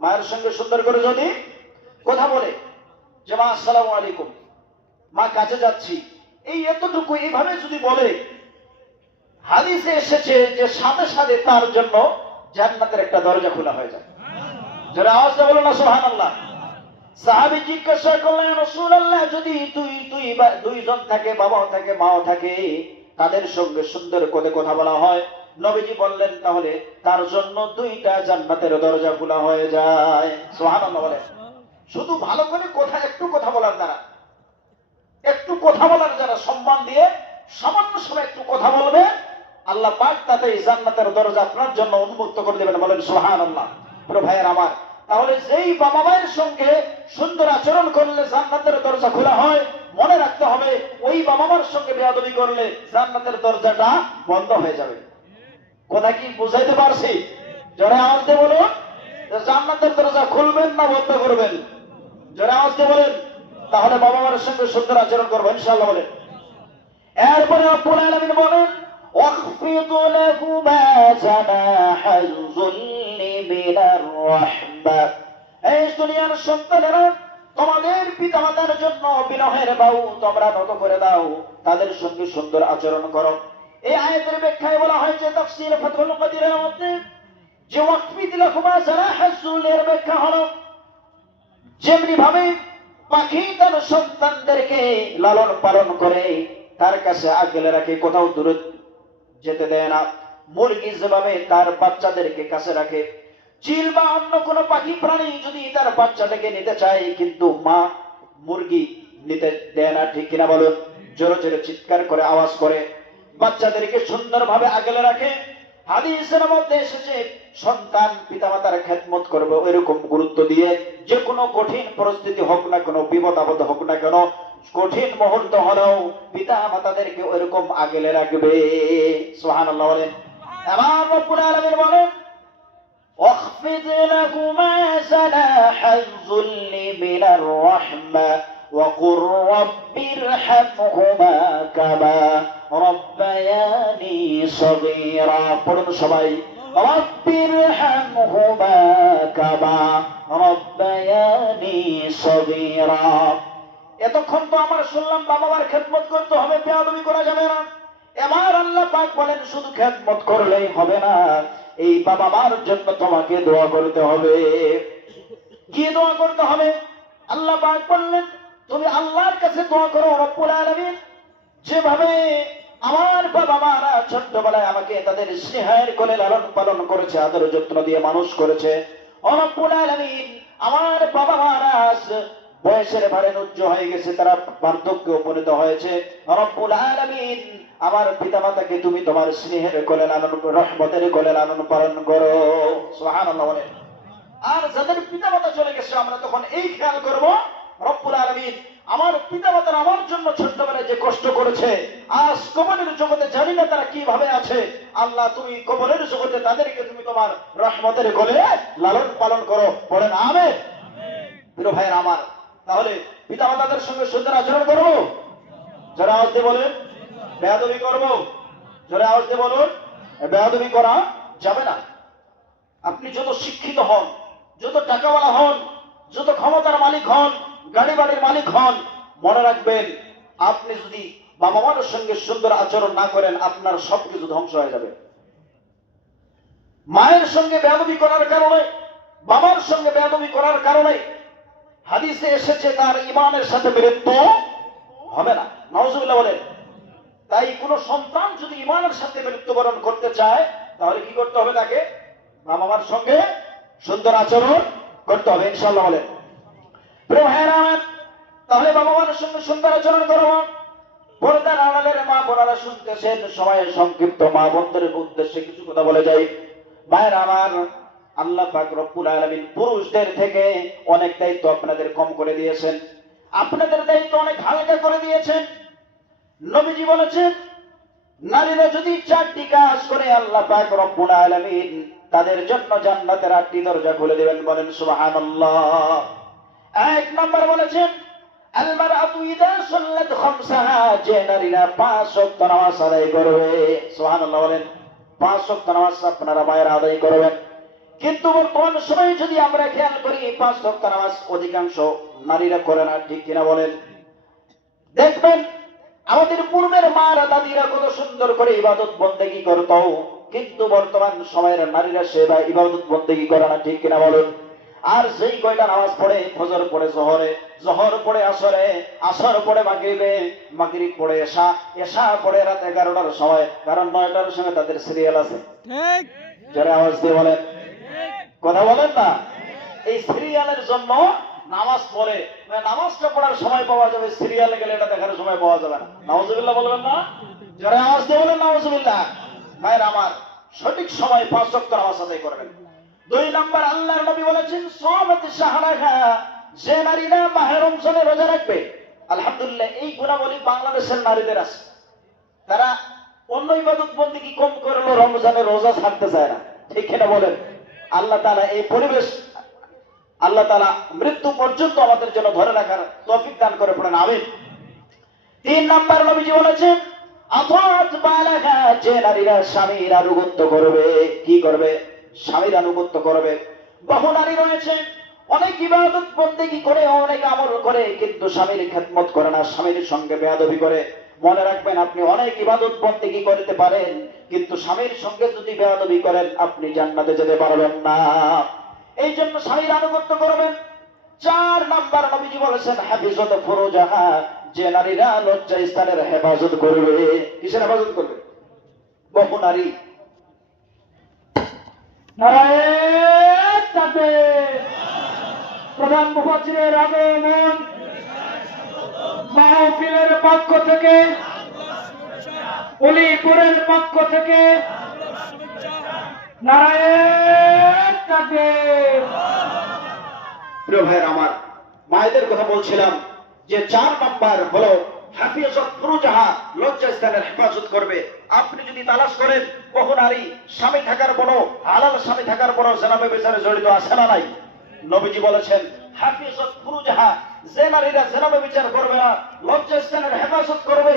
মায়ের সঙ্গে সুন্দর করে যদি কথা বলে যে মা আসসালামু আলাইকুম, মা কাজে যাচ্ছি, এই এতটুকু এইভাবে যদি বলে, হাদিসে এসেছে যে সাথে সাথে তার জন্য জান্নাতের একটা দরজা খোলা হয়ে যায়। যারা আওয়াজ দিয়ে বলো না সুবহানাল্লাহ। সাহাবী জিজ্ঞাসা করলেন রাসূলুল্লাহ, যদি দুইজন থাকে, বাবাও থাকে মাও থাকে, তাদের সঙ্গে সুন্দর করে কথা বলা হয়, নবীজি বললেন তাহলে তার জন্য দুইটা জান্নাতের দরজা খোলা হয়ে যায়। সুবহানাল্লাহ বলেন। শুধু ভালো করে একটু কথা বলার দ্বারা সম্মান দিয়ে সামান্য সময় একটু কথা বলবে, আল্লাহ পাক তাতে জান্নাতের দরজা আপনার জন্য উন্মুক্ত করে দেবেন। বলেন সুবহানাল্লাহ। প্রিয় ভাইয়ের আমার, তাহলে যেই বাবা মায়ের সঙ্গে সুন্দর আচরণ করলে জান্নাতের দরজা খোলা হয়, মনে রাখতে হবে ওই বাবা মার সঙ্গে বেয়াদবি করলে জান্নাতের দরজাটা বন্ধ হয়ে যাবে। কথা কি বুঝাইতে পারছি? জোরে আওয়াজ দিয়ে বলুন। জান্নাতের দরজা খুলবেন না বন্ধ করবেন? জোরে আওয়াজ দিয়ে বলেন। তাহলে বাবা মার সঙ্গে সুন্দর আচরণ করবো ইনশাআল্লাহ বলেন। এরপরে রব্বুল আলামিন বলেন واخفض لهما جناح الذل من الرحمة, এই দুনিয়ার সন্তানেরা তোমাদের পিতামাতার জন্য বিনয়ের বাহু তোমরা নত করে দাও, তাদের সঙ্গে সুন্দর আচরণ করো। এই আয়াতের ব্যাখ্যায় বলা হয়েছে তাফসীর ফাতহুল কাদিরের মধ্যে যে ওয়াকফিদ লাহুমা জানাহাজ যুলের ব্যাখ্যা হলো যেমনি ভাবে পাখি তার সন্তানদেরকে লালন পালন করে, তার কাছে আগলে রাখে, কোথাও দূরে যেতে দেয় না, মুরগি যেভাবে তার বাচ্চাদেরকে কাছে রাখে, চিল বা অন্য কোন পাখি প্রাণী যদি তার বাচ্চাটাকে নিতে চায় কিন্তু মা মুরগি নিতে দেয় না, ঠিক কিনা বলুন? জোরে জোরে চিৎকার করে আওয়াজ করে বাচ্চাদেরকে সুন্দরভাবে আগলে রাখে। হাদিসের মধ্যে এসেছে সন্তান পিতামাতার খেদমত করবে ওইরকম গুরুত্ব দিয়ে, যে কোনো কঠিন পরিস্থিতি হোক না কেন, বিপদ আপদ হোক না কেন, কঠিন মুহূর্ত হলেও পিতা মাতাদেরকে ওইরকম আগলে রাখবে। সুবহানাল্লাহ বলেন। এবার রব্বুল আলামিন বলেন واخفض لهما جناح الذل من الرحمة وقل رب ارحمهما كما ربياني صغيرا। পড়ুন সবাই রাব্বিরহামহুমা কামা রাব্বায়ানি সগীরা। এতক্ষণ তো আমরা শুনলাম বাবা মার খেদমত করতে হবে, বেয়াদবি করা যাবে না। এবার আল্লাহ পাক বলেন শুধু খেদমত করলেই হবে না, এই বাবা মার জন্য তোমাকে দোয়া করতে হবে। কি দোয়া করতে হবে? আল্লাহ পাক বললেন তুমি আল্লাহর কাছে দোয়া করো রব্বুল আলামিন যেভাবে আমার বাবা মারা ছোট্টবেলায় আমাকে তাদের স্নেহের কোলে লালন পালন করেছে, আদর যত্ন দিয়ে মানুষ করেছে, ও রব্বুল আলামিন আমার বাবা মারা বয়সের ভারে নুজ্জ হয়ে গেছে, তারা বার্ধক্যে উপনীত হয়েছে, রব্বুল আলামিন আমার পিতামাতাকে তুমি তোমার স্নেহের কোলে লালন রহমতের কোলে লালন পালন করো। সুবহানাল্লাহ বলে। আর যাদের পিতামাতা চলে গেছে আমরা তখন এই খেয়াল করব রব্বুল আলামিন আমার পিতামাতারা আমার জন্য ছোট্টবেলায় যে কষ্ট করেছে, আজ কবরের জগতে জানি না তারা কিভাবে আছে, আল্লাহ তুমি কবরের জগতে তাদেরকে তুমি তোমার রহমতের কোলে লালন পালন করো। বলেন আমিন। প্রিয় ভাইয়ের আমার, তাহলে পিতামাতাদের সঙ্গে সুন্দর আচরণ করবো? যারা আওয়াজ দিয়ে বলেন বেয়াদবি করবো? যারা আওয়াজ দিয়ে বলুন বেয়াদবি করা যাবে না। আপনি যত শিক্ষিত হন, যত টাকাওয়ালা হন, যত ক্ষমতার মালিক হন, গাড়ি বাড়ির মালিক হন, মনে রাখবেন আপনি যদি বাবা মার সঙ্গে সুন্দর আচরণ না করেন আপনার সবকিছু ধ্বংস হয়ে যাবে। মায়ের সঙ্গে বেয়াদবি করার কারণে, বাবার সঙ্গে বেয়াদবি করার কারণে হাদিসে এসেছে তার ঈমানের সাথে মৃত্যু হবে না। নাউজুবিল্লাহ বলেন। তাই কোন সন্তান যদি ঈমানের সাথে মৃত্যুবরণ করতে চায় তাহলে কি করতে হবে? তাকে বাবা মার সঙ্গে সুন্দর আচরণ করতে হবে ইনশাআল্লাহ বলেন। প্রিয় ভাইয়েরা আমার, তাহলে বাবা মার সঙ্গে সুন্দর আচরণ করব। পর্দার আড়ালের মা বোনেরা শুনতেছেন, সময়ের সংক্ষিপ্ত মা বোনদের উদ্দেশ্যে কিছু কথা বলে যাই। ভাইয়েরা আমার, আল্লাহ পাক রব্বুল আলামিন পুরুষদের থেকে অনেক দায়িত্ব আপনাদের কম করে দিয়েছেন, আপনাদের দায়িত্ব অনেক হালকা করে দিয়েছেন। নবীজি বলেছেন নারীরা যদি 4টি কাজ করে আল্লাহ পাক রব্বুল আলামিন তাদের জন্য জান্নাতের 8টি দরজা খুলে দিবেন। বলেন সুবহানাল্লাহ। 1 নম্বর বলেছেন আল মারআতু ইযা সাল্লাত খামসাহা, যে নারীরা 5 ওয়াক্ত নামাজ আদায় করবে। সুবহানাল্লাহ বলেন। 5 ওয়াক্ত নামাজ আপনারা মায়েরা আদায় করবেন। কিন্তু বর্তমান সময়ে যদি আমরা খেয়াল করি 5 ওয়াক্ত নামাজ অধিকাংশ নারীরা করে না, ঠিক কিনা বলেন? দেখবেন আমাদের পূর্বের মারা দাদিরা কত সুন্দর করে ইবাদত বন্দেগী করত, কিন্তু বর্তমান সময়ের নারীরা সে ইবাদত বন্দেগী করে না, ঠিক কিনা বলুন? আর সেই কয়টা নামাজ পড়ে, ফজর পড়ে জোহরে, জোহর পড়ে আসরে, আসর পড়ে মাগরিবে, মাগরিব পড়ে এশা, এশা পড়ে রাত 11টার সময়, কারণ 9টার সময় তাদের সিরিয়াল আছে। ঠিক? যারা আওয়াজ দিয়ে বলেন, কথা বলেন না। এই সিরিয়ালের জন্য নামাজ পড়ে, নামাজটা পড়ার সময় পাওয়া যাবে, সিরিয়ালে গেলে এটা দেখার সময় পাওয়া যাবে না। নাউজুবিল্লাহ বলবেন না? যারা আওয়াজ দিয়ে বলেন নাউজুবিল্লাহ। ভাইরা আমার, সঠিক সময় 5 ওয়াক্ত নামাজ আদায় করবেন। 2 নম্বর আল্লাহর নবী বলেছেন সাওমাত শাহরাহা, যে নারীরা মাহে রমজানে রোজা রাখবে। আলহামদুলিল্লাহ এই গুণাবলী বাংলাদেশের নারীদের আছে। তারা অন্য ইবাদত বন্দেগী কম করলেও রমজানে রোজা ছাড়তে চায় না, ঠিক কিনা বলেন? আল্লাহ তাআলা এই পরিবেশ, আল্লাহ তাআলা মৃত্যু পর্যন্ত আমাদের জন্য ধরে রাখার তৌফিক দান করে। পড়েন আমিন। 3 নম্বর নবীজি বলেছেন আতাত বালাগা, যে নারীরা স্বামীর আনুগত্য করবে। কি করবে? স্বামীর আনুগত্য করবে। বহু নারী রয়েছে অনেক ইবাদত বন্দেগী করে, অনেক আমল করে, কিন্তু স্বামীর খেদমত করে না, স্বামীর সঙ্গে বেয়াদবি করে। মনে রাখবেন আপনি অনেক ইবাদত বন্দেগী করতে পারেন, কিন্তু স্বামীর সঙ্গে যদি বেয়াদবি করেন আপনি জান্নাতে যেতে পারবেন না। এই জন্য স্বামীর আনুগত্য করবেন। 4 নম্বর নবীজি বলেছেন হাফিজত ফুরুজাহা, যে নারীরা লজ্জা স্থানের হেফাজত করবে। কিসের হেফাজত করবে? বহু নারী নারায়ণ তাকবীর, প্রধান মুফাজ্জিরের আগমন, মাহফিলের পক্ষ থেকে, উলিপুরের পক্ষ থেকে নারায়ণ তাকবীর। প্রিয় ভাইয়ের আমার, মায়েদের কথা বলছিলাম যে 4 নম্বর হলো হাফিজত ফুরুজাহা, লজ্জা স্থানের হেফাজত করবে। আপনি যদি তালাশ করেন বহু নারী স্বামী থাকার পরও, হালাল স্বামী থাকার পরও জিনা ব্যভিচারে জড়িত আছে না নাই? নবীজি বলেছেন হাফিজত ফুরুজাহা, যে নারীরা জিনা ব্যভিচার করবে না, লজ্জা স্থানের হেফাজত করবে,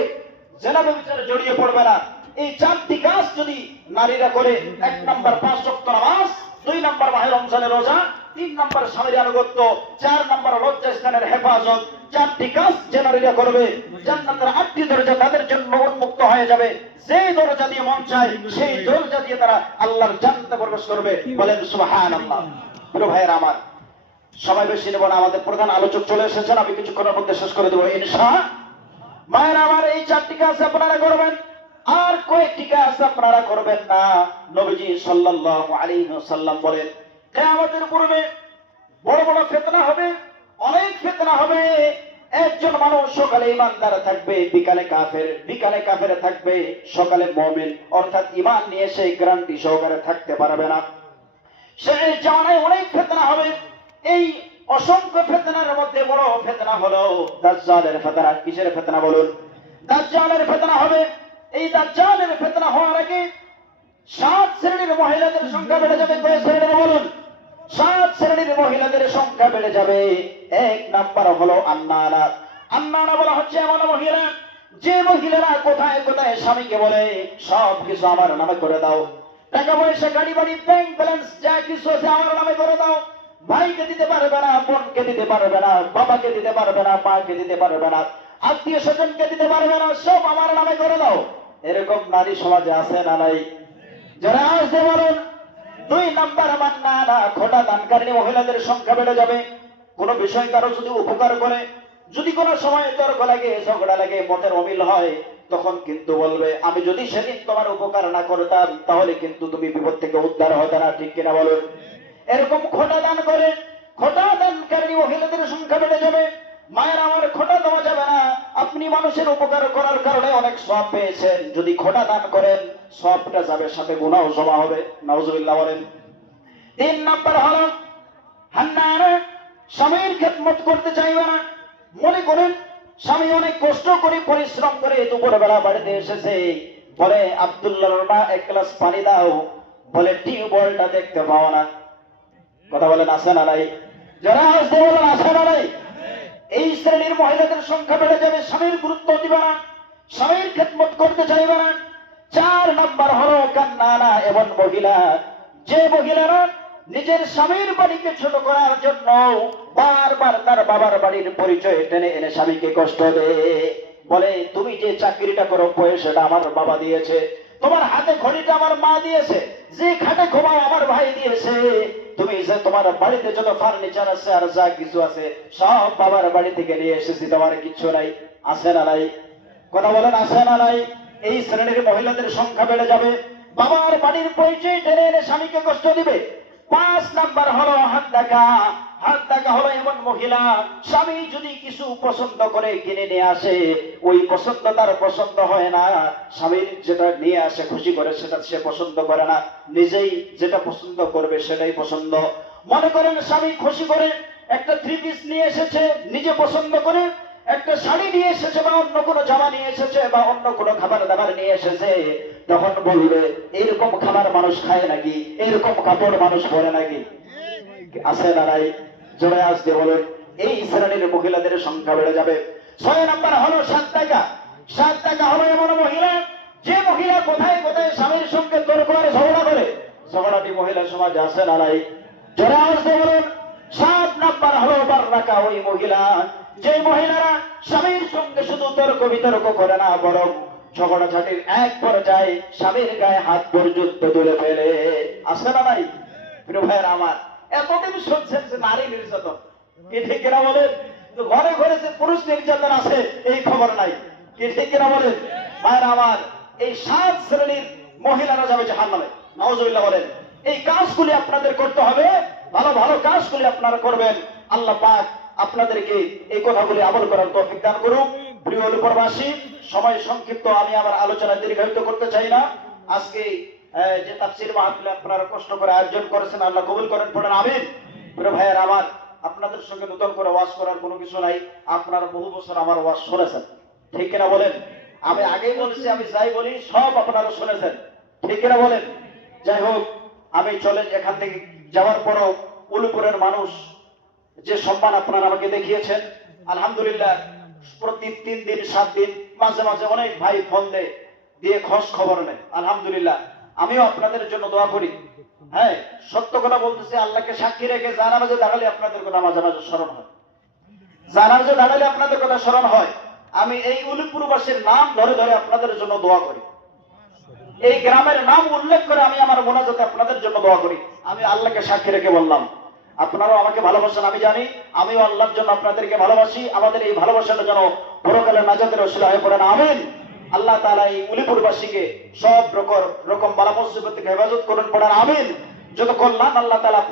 জিনা ব্যভিচারে জড়িয়ে পড়বে না, এই 4টি কাজ যদি নারীরা করে, 1 নাম্বার 5 ওয়াক্ত নামাজ, 2 নাম্বার মাহে রমজানের রোজা, 3 নাম্বার স্বামীর আনুগত্য, 4 নাম্বার লজ্জাস্থানের হেফাজত, 4টি কাজ যে নারীরা করবে জান্নাতের 8টি দরজা তাদের জন্য উন্মুক্ত হয়ে যাবে। যে দরজা দিয়ে মন চায় সেই দরজা দিয়ে তারা আল্লাহর জান্নাতে প্রবেশ করবে। বলেন সুবহানাল্লাহ। প্রিয় ভাইয়েরা আমার, সময় বেশি নেব না, আমাদের প্রধান আলোচক চলে এসেছেন, আমি কিছুক্ষণের মধ্যে শেষ করে দেবো ইনশাআল্লাহ। মায়ের আমার, এই 4টি কাজ আপনারা করবেন, আর কয়েকটি কাজ আপনারা করবেন না। নবীজি সাল্লাল্লাহু আলাইহি ওয়াসাল্লাম বলেন, কিয়ামতের পূর্বে বড় বড় ফিতনা হবে, অনেক ফিতনা হবে। একজন মানুষ সকালে ঈমানদার থাকবে, বিকালে কাফের, বিকালে কাফের থাকবে, সকালে মুমিন, অর্থাৎ ঈমান নিয়ে সেই গ্যারান্টি সহকারে থাকতে পারবে না। সেই জামানায় অনেক ফিতনা হবে। এই অসংখ্য ফিতনার মধ্যে বড় ফিতনা হলো দাজ্জালের ফিতনা। কিসের ফিতনা বলুন? দাজ্জালের ফিতনা হবে। এই দাজ্জালের ফিতনা হওয়ার আগে 7 শ্রেণীর মহিলাদের সংখ্যা বেড়ে যাবে। কয় শ্রেণীর বলুন? 7 শ্রেণীর মহিলাদের সংখ্যা বেড়ে যাবে। 1 নাম্বার হলো আন্নানা। আন্নানা বলা হচ্ছে এমন মহিলা, যে মহিলারা কোথায় কোথায় স্বামীকে বলে সব কিছু আমার নামে করে দাও, টাকা পয়সা, গাড়ি বাড়ি, ব্যাংক ব্যালেন্স যা কিছু আছে আমার নামে করে দাও। ভাইকে দিতে পারবে না, বোনকে দিতে পারবে না, বাবাকে দিতে পারবে না, মাকে দিতে পারবে না, আত্মীয় স্বজনকে দিতে পারবে না, সব আমার নামে করে দাও। এরকম নারী সমাজে আছে না নাই? যারা আসতে বলুন। 2 নাম্বার মান্নানা, খোটা দানকারী মহিলাদের সংখ্যা বেড়ে যাবে। কোন বিষয় কারো যদি উপকার করে, যদি কোনো সময় তর্ক লাগে, ঝগড়া লাগে, মতের অমিল হয়, তখন কিন্তু বলবে আমি যদি সেদিন তোমার উপকার না করতাম তাহলে কিন্তু তুমি বিপদ থেকে উদ্ধার হতে না। ঠিক কিনা বলুন? এরকম খোটা দান করে, খোটা দানকারী মহিলাদের সংখ্যা বেড়ে যাবে। মায়ের আমার, খোটা দেওয়া যাবে না। আপনি মানুষের উপকার করার কারণে অনেক সওয়াব পেয়েছেন, যদি খোটা দান করেন সওয়াবটা যাবে, সাথে গুনাহও জমা হবে। নাউজুবিল্লাহ বলেন। 3 নাম্বার হলো হান্নানা, স্বামীর খেদমত করতে চাইবে না। মনে করেন স্বামী অনেক কষ্ট করে পরিশ্রম করে দুপুরবেলা বাড়িতে এসেছে, বলে আব্দুল্লাহর মা 1 গ্লাস পানি দাও, বলে টিউবওয়েলটা দেখতে পাও না। কথা বলেন আছে না নাই? যারা আসতে বলেন আছে না নাই? এই শ্রেণীর মহিলাদের সংখ্যা বেড়ে যাবে। স্বামীর গুরুত্ব দিবে না, স্বামীর খেদমত করতে চাইবে না। 4 নাম্বার হলো কান্নানা, এমন মহিলা, যে মহিলারা নিজের স্বামীর বাড়িকে ছোট করার জন্য বারবার তার বাবার বাড়ির পরিচয় টেনে এনে স্বামীকে কষ্ট দেয়। বলে তুমি যে চাকরিটা করো পয়সাটা আমার বাবা দিয়েছে, তোমার হাতে ঘড়িটা আমার মা দিয়েছে, যে খাটে ঘুমাও আমার ভাই দিয়েছে, তুমি যে তোমার বাড়িতে যত ফার্নিচার আছে আর যা কিছু আছে সব বাবার বাড়ি থেকে নিয়ে এসেছি, তোমার কিচ্ছু নাই। আছে না নাই? কথা বলেন আছে না নাই? এই শ্রেণীর মহিলাদের সংখ্যা বেড়ে যাবে। বাবার বাড়ির পরিচয় টেনে এনে স্বামীকে কষ্ট দিবে। 5 নাম্বার হলো হাত দেখা। হাত দেখা হলো এমন মহিলা, স্বামী যদি কিছু পছন্দ করে কিনে নিয়ে আসে, ওই পছন্দ তার পছন্দ হয় না, স্বামীর যেটা নিয়ে আসে খুশি করে সেটা সে পছন্দ করে না, নিজেই যেটা পছন্দ করবে সেটাই পছন্দ। মনে করেন স্বামী খুশি করে একটা 3 পিস নিয়ে এসেছে, নিজে পছন্দ করে একটা শাড়ি নিয়ে এসেছে, বা অন্য কোনো জামা নিয়ে এসেছে, বা অন্য কোনো খাবার দাবার নিয়ে এসেছে, তখন বলবে এরকম খাবার মানুষ খায় নাকি, এরকম কাপড় মানুষ পরে নাকি? আছে না নাই? জোরে আসতে বলেন। এই শ্রেণীর মহিলাদের সংখ্যা বেড়ে যাবে। 6 নাম্বার হলো 7 টাকা। 7 টাকা হলো এমন মহিলা, যে মহিলা কোথায় কোথায় স্বামীর সঙ্গে তর্ক আর ঝগড়া করে। ঝগড়াটি মহিলা সমাজে আছে না নাই? জোরে আসতে বলেন। 7 নাম্বার হলো বাররাকা, ওই মহিলা, যে মহিলারা স্বামীর সঙ্গে শুধু তর্ক বিতর্ক করে না, বরং ঝগড়াঝাটির এক পর্যায়ে স্বামীর গায়ে হাত পর্যন্ত তুলে ফেলে। আছে না নাই? প্রিয় ভাইয়ের আমার, এতদিন শুনছেন যে নারী নির্যাতন, কি ঠিক কিনা বলেন? ঘরে ঘরে যে পুরুষ নির্যাতন আছে এই খবর নাই, কি ঠিক কিনা বলেন? ভাইয়ের আমার, এই 7 শ্রেণীর মহিলারা যাবে জাহান্নামে। নাউজুবিল্লাহ বলেন। এই কাজগুলি আপনাদের করতে হবে, ভালো ভালো কাজগুলি আপনারা করবেন। আল্লাহ পাক আপনাদেরকে এই কথাগুলি আমল করার তৌফিক দান করুক। প্রিয় প্রবাসী, সময় সংক্ষিপ্ত, আমি আমার আলোচনা দীর্ঘায়িত করতে চাই না। আজকে যে তাফসীর মাহফিল আপনারা কষ্ট করে আয়োজন করেছেন, আল্লাহ কবুল করেন, পড়েন আমিন। প্রিয় ভাইয়ের আমার, আপনাদের সঙ্গে নতুন করে ওয়াজ করার কোনো কিছু নাই। আপনারা বহু বছর আমার ওয়াজ শুনেছেন, ঠিক কিনা বলেন? আমি আগেই বলেছি, আমি যাই বলি সব আপনারা শুনেছেন, ঠিক কিনা বলেন? যাই হোক, আমি চলে এখান থেকে যাওয়ার পরও উলুপুরের মানুষ যে সম্মান আপনারা আমাকে দেখিয়েছেন, আলহামদুলিল্লাহ, প্রতি 3 দিন 7 দিন মাঝে মাঝে অনেক ভাই ফোন দেয়, দিয়ে খোঁজ খবর নেয়। আলহামদুলিল্লাহ, আমিও আপনাদের জন্য দোয়া করি। হ্যাঁ, সত্য কথা বলতেছি, আল্লাহকে সাক্ষী রেখে জানামাজে দাঁড়ালে আপনাদের কথা মাঝে মাঝে স্মরণ হয়, জানামাজে দাঁড়ালে আপনাদের কথা স্মরণ হয়। আমি এই উলিপুরবাসীর নাম ধরে ধরে আপনাদের জন্য দোয়া করি, এই গ্রামের নাম উল্লেখ করে আমি আমার মোনাজাতে আপনাদের জন্য দোয়া করি। আমি আল্লাহকে সাক্ষী রেখে বললাম, আপনারাও আমাকে ভালোবাসেন আমি জানি, আমিও আল্লাহর জন্য আপনাদেরকে ভালোবাসি। আমাদের এই ভালোবাসাটা যেন পরকালে নাজাতের ওসিলা হয়ে পড়েন, আমিন। আল্লাহ তাআলা এই উলিপুরবাসীকে সব রকম বালা মুসিবত থেকে হেফাজত করুন, পড়েন আমিন। যত কল্যাণ আল্লাহ তাআলা আপনাদের